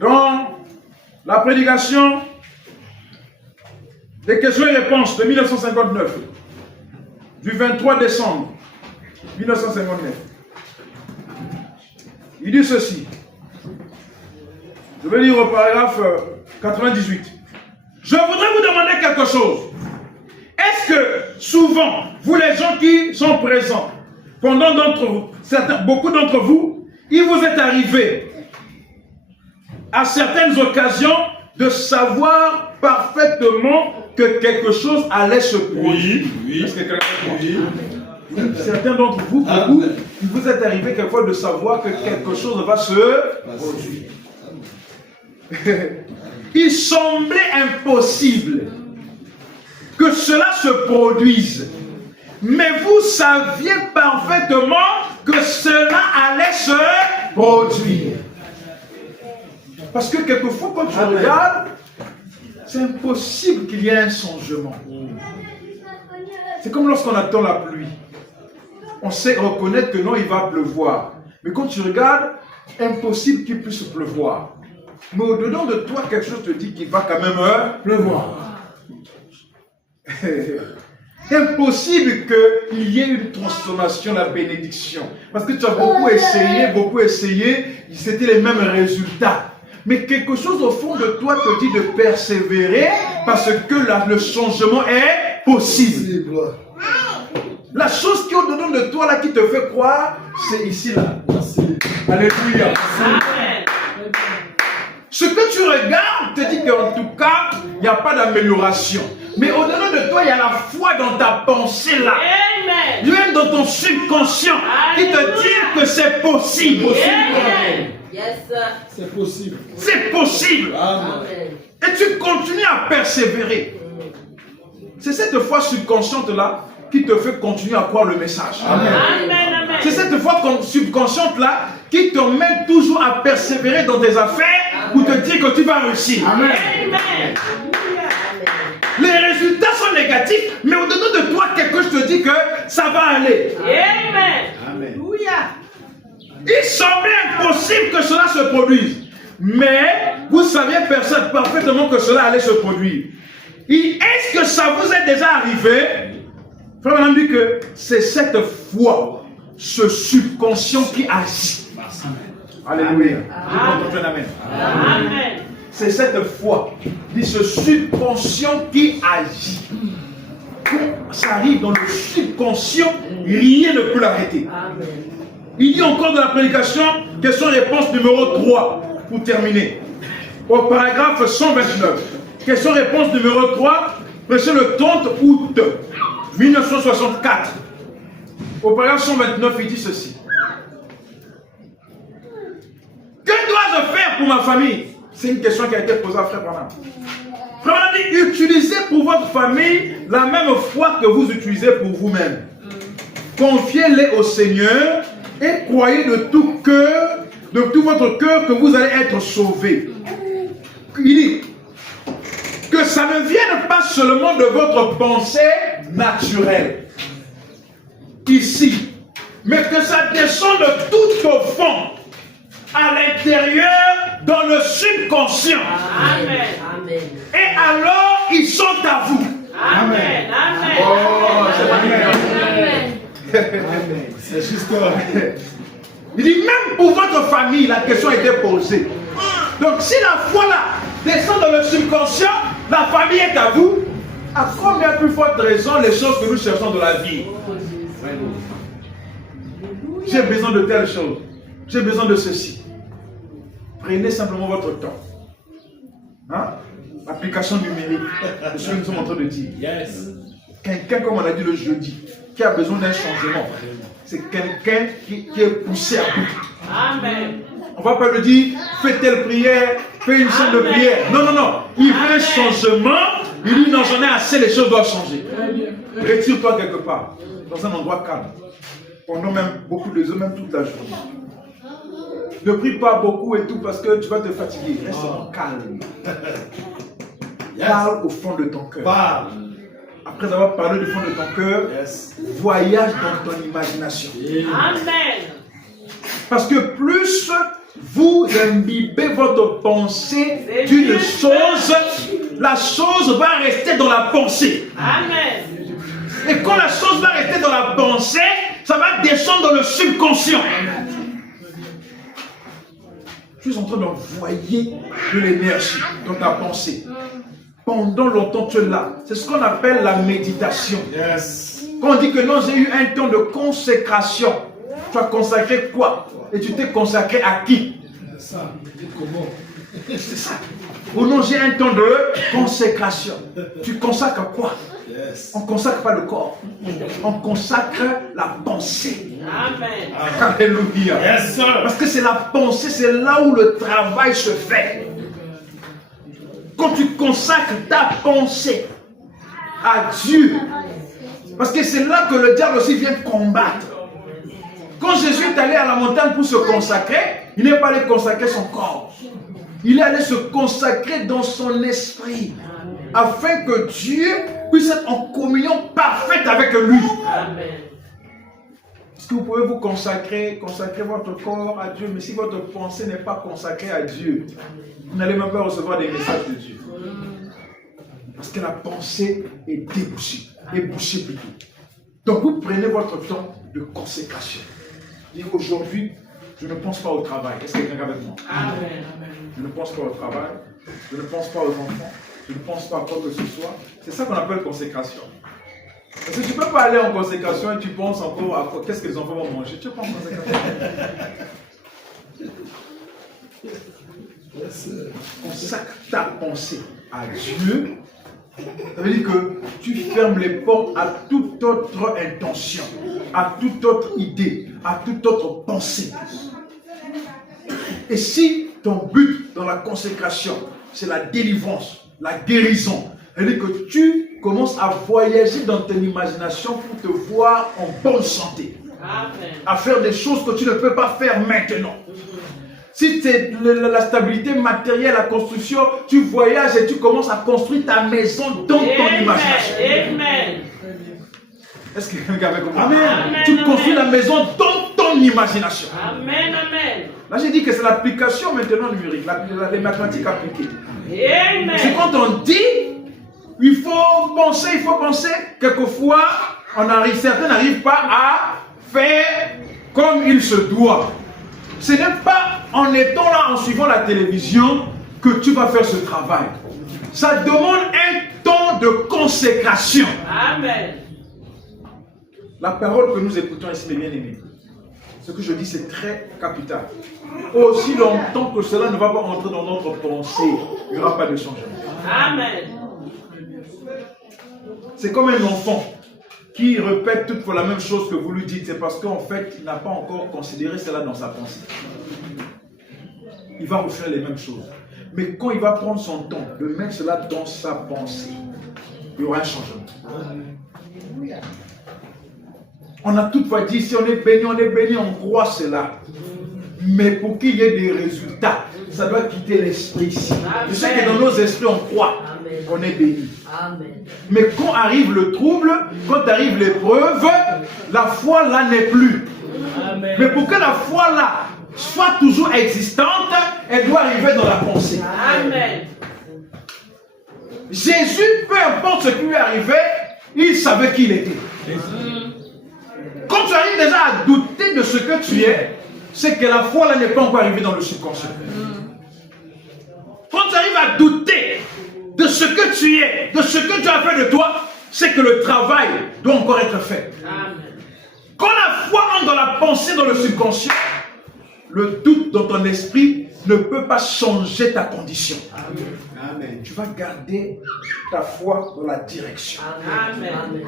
Dans la prédication des questions et réponses de 1959, du 23 décembre 1959, il dit ceci. Je vais lire au paragraphe 98. Je voudrais vous demander quelque chose. Est-ce que souvent, vous les gens qui sont présents, pendant beaucoup d'entre vous, il vous est arrivé à certaines occasions de savoir parfaitement que quelque chose allait se produire? Oui. Est-ce que quelqu'un comprend? Certains d'entre vous, beaucoup, il vous est arrivé quelquefois de savoir que quelque chose va se produire. Il semblait impossible que cela se produise. Mais vous saviez parfaitement que cela allait se produire. Parce que quelquefois, quand tu regardes, c'est impossible qu'il y ait un changement. C'est comme lorsqu'on attend la pluie. On sait reconnaître que non, il va pleuvoir. Mais quand tu regardes, impossible qu'il puisse pleuvoir. Mais au-dedans de toi, quelque chose te dit qu'il va quand même pleuvoir. Impossible qu'il y ait une transformation, la bénédiction. Parce que tu as beaucoup essayé, c'était les mêmes résultats. Mais quelque chose au fond de toi te dit de persévérer parce que le changement est possible. La chose qui est au-dedans de toi, là, qui te fait croire, c'est ici, là. Alléluia. Amen. Ce que tu regardes te dit qu'en tout cas, il n'y a pas d'amélioration. Mais au-delà de toi, il y a la foi dans ta pensée là. Amen. Même dans ton subconscient qui te dit que c'est possible. Amen. Yes, sir. C'est possible. C'est possible. Amen. Amen. Et tu continues à persévérer. C'est cette foi subconsciente là qui te fait continuer à croire le message. Amen. Amen. Amen. C'est cette foi subconsciente là qui t'emmène toujours à persévérer dans tes affaires pour te dire que tu vas réussir. Amen. Les résultats sont négatifs, mais au-dedans de toi, quelque chose te dit que ça va aller. Amen. Il semblait impossible que cela se produise. Mais vous saviez parfaitement que cela allait se produire. Est-ce que ça vous est déjà arrivé? Frère Madame dit que c'est cette foi, ce subconscient qui agit. Alléluia. Amen. Amen. C'est cette foi, dit ce subconscient qui agit. Quand ça arrive dans le subconscient, rien ne peut l'arrêter. Il dit encore dans la prédication, question-réponse numéro 3, pour terminer. Au paragraphe 129, question-réponse numéro 3, prêché le 30 août 1964. Au paragraphe 129, il dit ceci. Que dois-je faire pour ma famille? C'est une question qui a été posée à Frère Branham. Frère Branham dit, utilisez pour votre famille la même foi que vous utilisez pour vous-même. Confiez-les au Seigneur et croyez de tout cœur, de tout votre cœur que vous allez être sauvés. Il dit que ça ne vienne pas seulement de votre pensée naturelle, ici, mais que ça descende tout au fond, à l'intérieur, dans le subconscient. Amen. Amen. Et alors, ils sont à vous. Amen. Amen. Oh, c'est Amen. C'est juste. Il dit, même pour votre famille, la question a été posée. Donc, si la foi là descend dans le subconscient, la famille est à vous. À combien plus forte raison les choses que nous cherchons dans la vie? J'ai besoin de telle chose. J'ai besoin de ceci. Prenez simplement votre temps. Hein? Application numérique. C'est ce que nous sommes en train de dire. Yes. Quelqu'un, comme on a dit le jeudi, qui a besoin d'un changement. C'est quelqu'un qui est poussé à bout. Amen. On ne va pas lui dire, fais telle prière, fais une sorte de prière. Non, non, non. Il veut un changement Il dit non, j'en ai assez, les choses doivent changer. Retire-toi quelque part, dans un endroit calme. Pendant même beaucoup de heures, même toute la journée. Ne prie pas beaucoup et tout parce que tu vas te fatiguer. Reste calme. Parle au fond de ton cœur. Après avoir parlé du fond de ton cœur, voyage dans ton imagination. Amen. Parce que plus vous imbibez votre pensée d'une chose, la chose va rester dans la pensée. Amen. Et quand la chose va rester dans la pensée, ça va descendre dans le subconscient. Tu es en train d'envoyer de l'énergie dans ta pensée. Pendant longtemps, tu es là. C'est ce qu'on appelle la méditation. Quand on dit que non, j'ai eu un temps de consécration, tu as consacré quoi? Et tu t'es consacré à qui? C'est ça. Ou non, j'ai un temps de consécration. Tu consacres à quoi? On ne consacre pas le corps. On consacre la pensée. Amen. Alléluia. Parce que c'est la pensée, c'est là où le travail se fait. Quand tu consacres ta pensée à Dieu, parce que c'est là que le diable aussi vient combattre. Quand Jésus est allé à la montagne pour se consacrer, il n'est pas allé consacrer son corps. Il est allé se consacrer dans son esprit, afin que Dieu puisse être en communion parfaite avec lui. Amen. Est-ce que vous pouvez vous consacrer votre corps à Dieu, mais si votre pensée n'est pas consacrée à Dieu, vous n'allez même pas recevoir des messages de Dieu. Parce que la pensée est débouchée, bouchée plutôt. Donc vous prenez votre temps de consécration. Dites aujourd'hui, je ne pense pas au travail. Est-ce que quelqu'un est avec moi? Amen. Je ne pense pas au travail, je ne pense pas aux enfants, je ne pense pas à quoi que ce soit. C'est ça qu'on appelle consécration. Parce que tu ne peux pas aller en consécration et tu penses encore à quoi, qu'est-ce que les enfants vont manger. Tu n'es pas en consécration. Consacre ta pensée à Dieu. Ça veut dire que tu fermes les portes à toute autre intention, à toute autre idée, à toute autre pensée. Et si ton but dans la consécration, c'est la délivrance, la guérison, c'est-à-dire que tu commences à voyager dans ton imagination pour te voir en bonne santé. Amen. À faire des choses que tu ne peux pas faire maintenant. Si c'est la stabilité matérielle, la construction, tu voyages et tu commences à construire ta maison dans ton imagination. Amen. Est-ce que quelqu'un avec moi? Amen. Tu construis la maison dans ton imagination. Amen. Amen. Là, j'ai dit que c'est l'application maintenant numérique, les mathématiques appliquées. Amen. C'est quand on dit, il faut penser. Quelquefois, certains n'arrivent pas à faire comme il se doit. Ce n'est pas en étant là, en suivant la télévision, que tu vas faire ce travail. Ça demande un temps de consécration. Amen. La parole que nous écoutons ici, mes bien-aimés, ce que je dis, c'est très capital. Aussi longtemps que cela ne va pas entrer dans notre pensée, il n'y aura pas de changement. Amen. C'est comme un enfant qui répète toutefois la même chose que vous lui dites. C'est parce qu'en fait, il n'a pas encore considéré cela dans sa pensée. Il va refaire les mêmes choses. Mais quand il va prendre son temps de mettre cela dans sa pensée, il y aura un changement. On a toutefois dit, si on est béni, on croit cela. Mais pour qu'il y ait des résultats, ça doit quitter l'esprit ici. Je sais que dans nos esprits, on croit qu'on est béni. Amen. Mais quand arrive le trouble, quand arrive l'épreuve, la foi là n'est plus. Amen. Mais pour que la foi là soit toujours existante, elle doit arriver dans la pensée. Amen. Jésus, peu importe ce qui lui arrivait, il savait qui il était. Quand tu arrives déjà à douter de ce que tu es, c'est que la foi là n'est pas encore arrivée dans le subconscient. Quand tu arrives à douter de ce que tu es, de ce que Dieu a fait de toi, c'est que le travail doit encore être fait. Amen. Quand la foi entre dans la pensée, dans le subconscient, le doute dans ton esprit ne peut pas changer ta condition. Amen. Tu vas garder ta foi dans la direction. Amen.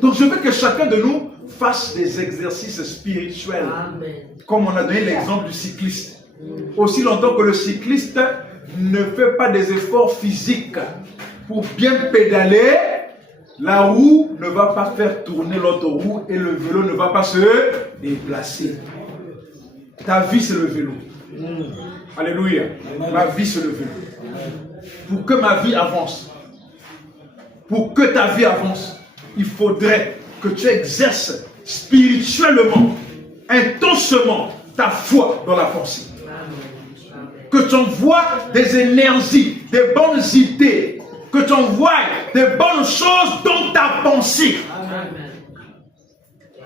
Donc je veux que chacun de nous fasse des exercices spirituels. Amen. Comme on a donné l'exemple du cycliste. Aussi longtemps que le cycliste ne fait pas des efforts physiques pour bien pédaler, la roue ne va pas faire tourner l'autre roue et le vélo ne va pas se déplacer. Ta vie, c'est le vélo. Alléluia. Ma vie, c'est le vélo. Pour que ma vie avance, pour que ta vie avance, il faudrait que tu exerces spirituellement, intensément ta foi dans la pensée. Que tu envoies des énergies, des bonnes idées, que tu envoies des bonnes choses dans ta pensée.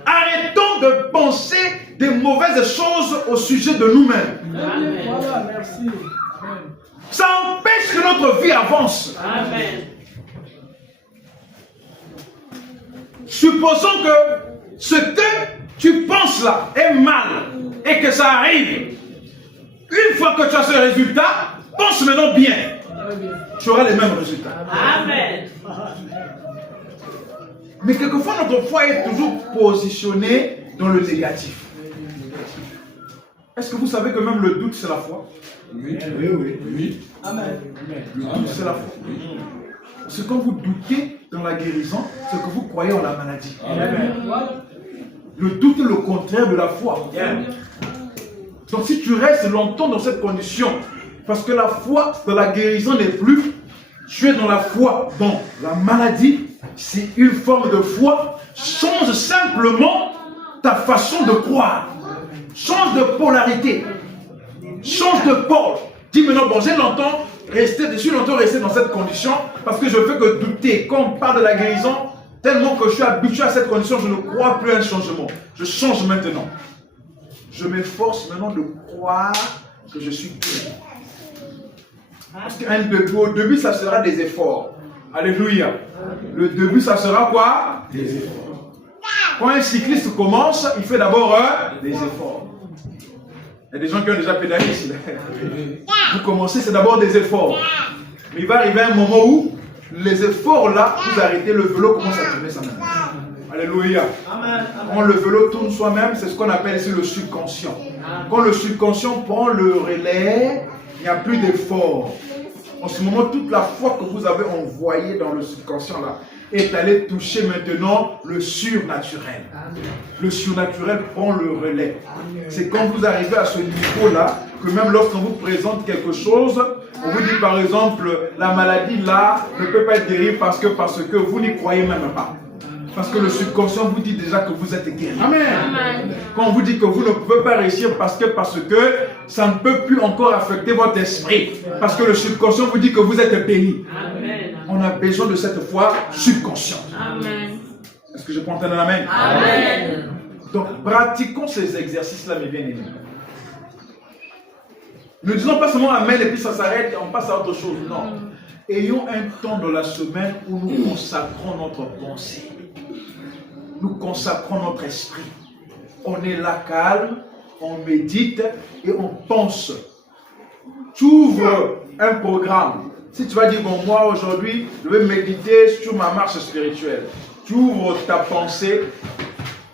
Arrêtons de penser des mauvaises choses au sujet de nous-mêmes. Voilà, merci. Ça empêche que notre vie avance. Amen. Supposons que ce que tu penses là est mal et que ça arrive. Une fois que tu as ce résultat, pense maintenant bien. Tu auras les mêmes résultats. Amen. Mais quelquefois, notre foi est toujours positionnée dans le négatif. Est-ce que vous savez que même le doute, c'est la foi? Oui. Amen. Le doute, c'est la foi. Parce que quand vous doutez dans la guérison, c'est que vous croyez en la maladie. Voilà. Le doute est le contraire de la foi. Donc si tu restes longtemps dans cette condition, parce que la foi dans la guérison n'est plus, tu es dans la foi dans la maladie, c'est une forme de foi. Change simplement ta façon de croire. Change de polarité. Change de pôle. Dis maintenant, bon, je suis longtemps resté dans cette condition parce que je ne fais que douter. Quand on parle de la guérison, tellement que je suis habitué à cette condition, je ne crois plus à un changement. Je change maintenant. Je m'efforce maintenant de croire que je suis guéri. Parce qu'au début, ça sera des efforts. Alléluia. Le début, ça sera quoi? Des efforts. Quand un cycliste commence, il fait d'abord des efforts. Il y a des gens qui ont déjà pédalé ici. Vous commencez, c'est d'abord des efforts. Mais il va arriver un moment où les efforts là, vous arrêtez, le vélo commence à tourner soi-même. Alléluia. Quand le vélo tourne soi-même, c'est ce qu'on appelle ici le subconscient. Quand le subconscient prend le relais, il n'y a plus d'effort. En ce moment, toute la foi que vous avez envoyée dans le subconscient là est allée toucher maintenant le surnaturel. Le surnaturel prend le relais. C'est quand vous arrivez à ce niveau-là que même lorsqu'on vous présente quelque chose, on vous dit par exemple, la maladie là ne peut pas être guérie parce que vous n'y croyez même pas. Parce que le subconscient vous dit déjà que vous êtes guéri. Amen. Quand on vous dit que vous ne pouvez pas réussir parce que ça ne peut plus encore affecter votre esprit. Parce que le subconscient vous dit que vous êtes béni. Amen. On a besoin de cette foi subconsciente. Amen. Est-ce que je peux entendre un amen? Amen. Donc pratiquons ces exercices-là, mes bien-aimés. Ne disons pas seulement amen et puis ça s'arrête et on passe à autre chose. Non. Ayons un temps dans la semaine où nous consacrons notre pensée. Nous consacrons notre esprit. On est là calme, on médite et on pense. Tu ouvres un programme. Si tu vas dire, bon, moi aujourd'hui, je vais méditer sur ma marche spirituelle. Tu ouvres ta pensée,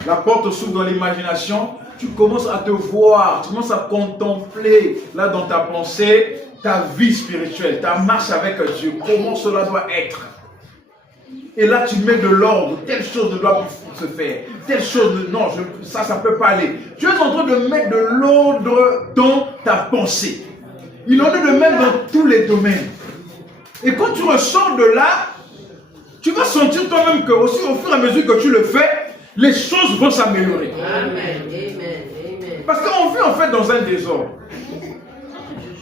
la porte s'ouvre dans l'imagination, tu commences à te voir, tu commences à contempler là dans ta pensée ta vie spirituelle, ta marche avec Dieu, comment cela doit être. Et là, tu mets de l'ordre. Telle chose ne doit plus se faire. Telle chose, non, ça ne peut pas aller. Tu es en train de mettre de l'ordre dans ta pensée. Il en est de même dans tous les domaines. Et quand tu ressors de là, tu vas sentir toi-même que aussi au fur et à mesure que tu le fais, les choses vont s'améliorer. Amen. Parce qu'on vit en fait dans un désordre.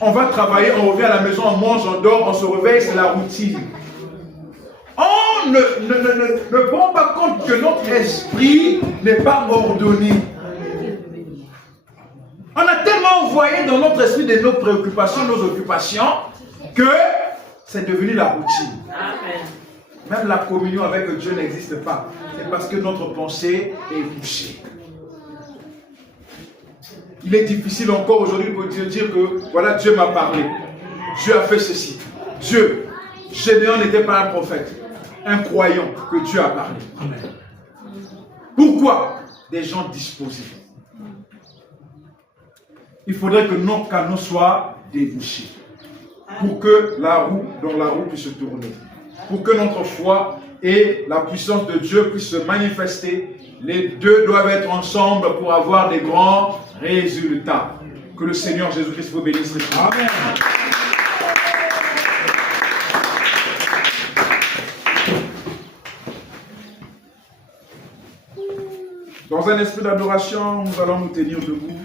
On va travailler, on revient à la maison, on mange, on dort, on se réveille, c'est la routine. On ne prend pas compte que notre esprit n'est pas ordonné. On a tellement envoyé dans notre esprit de nos préoccupations, nos occupations, que c'est devenu la routine. Amen. Même la communion avec Dieu n'existe pas. C'est parce que notre pensée est bouchée. Il est difficile encore aujourd'hui pour dire que voilà, Dieu m'a parlé. Dieu a fait ceci. Dieu, Gédéon n'était pas un prophète, un croyant que Dieu a parlé. Amen. Pourquoi? Des gens disposés. Il faudrait que nos canaux soient débouchés pour que la roue puisse se tourner. pour que notre foi et la puissance de Dieu puissent se manifester. Les deux doivent être ensemble pour avoir des grands résultats. Que le Seigneur Jésus-Christ vous bénisse. Amen. Dans un esprit d'adoration, nous allons nous tenir debout.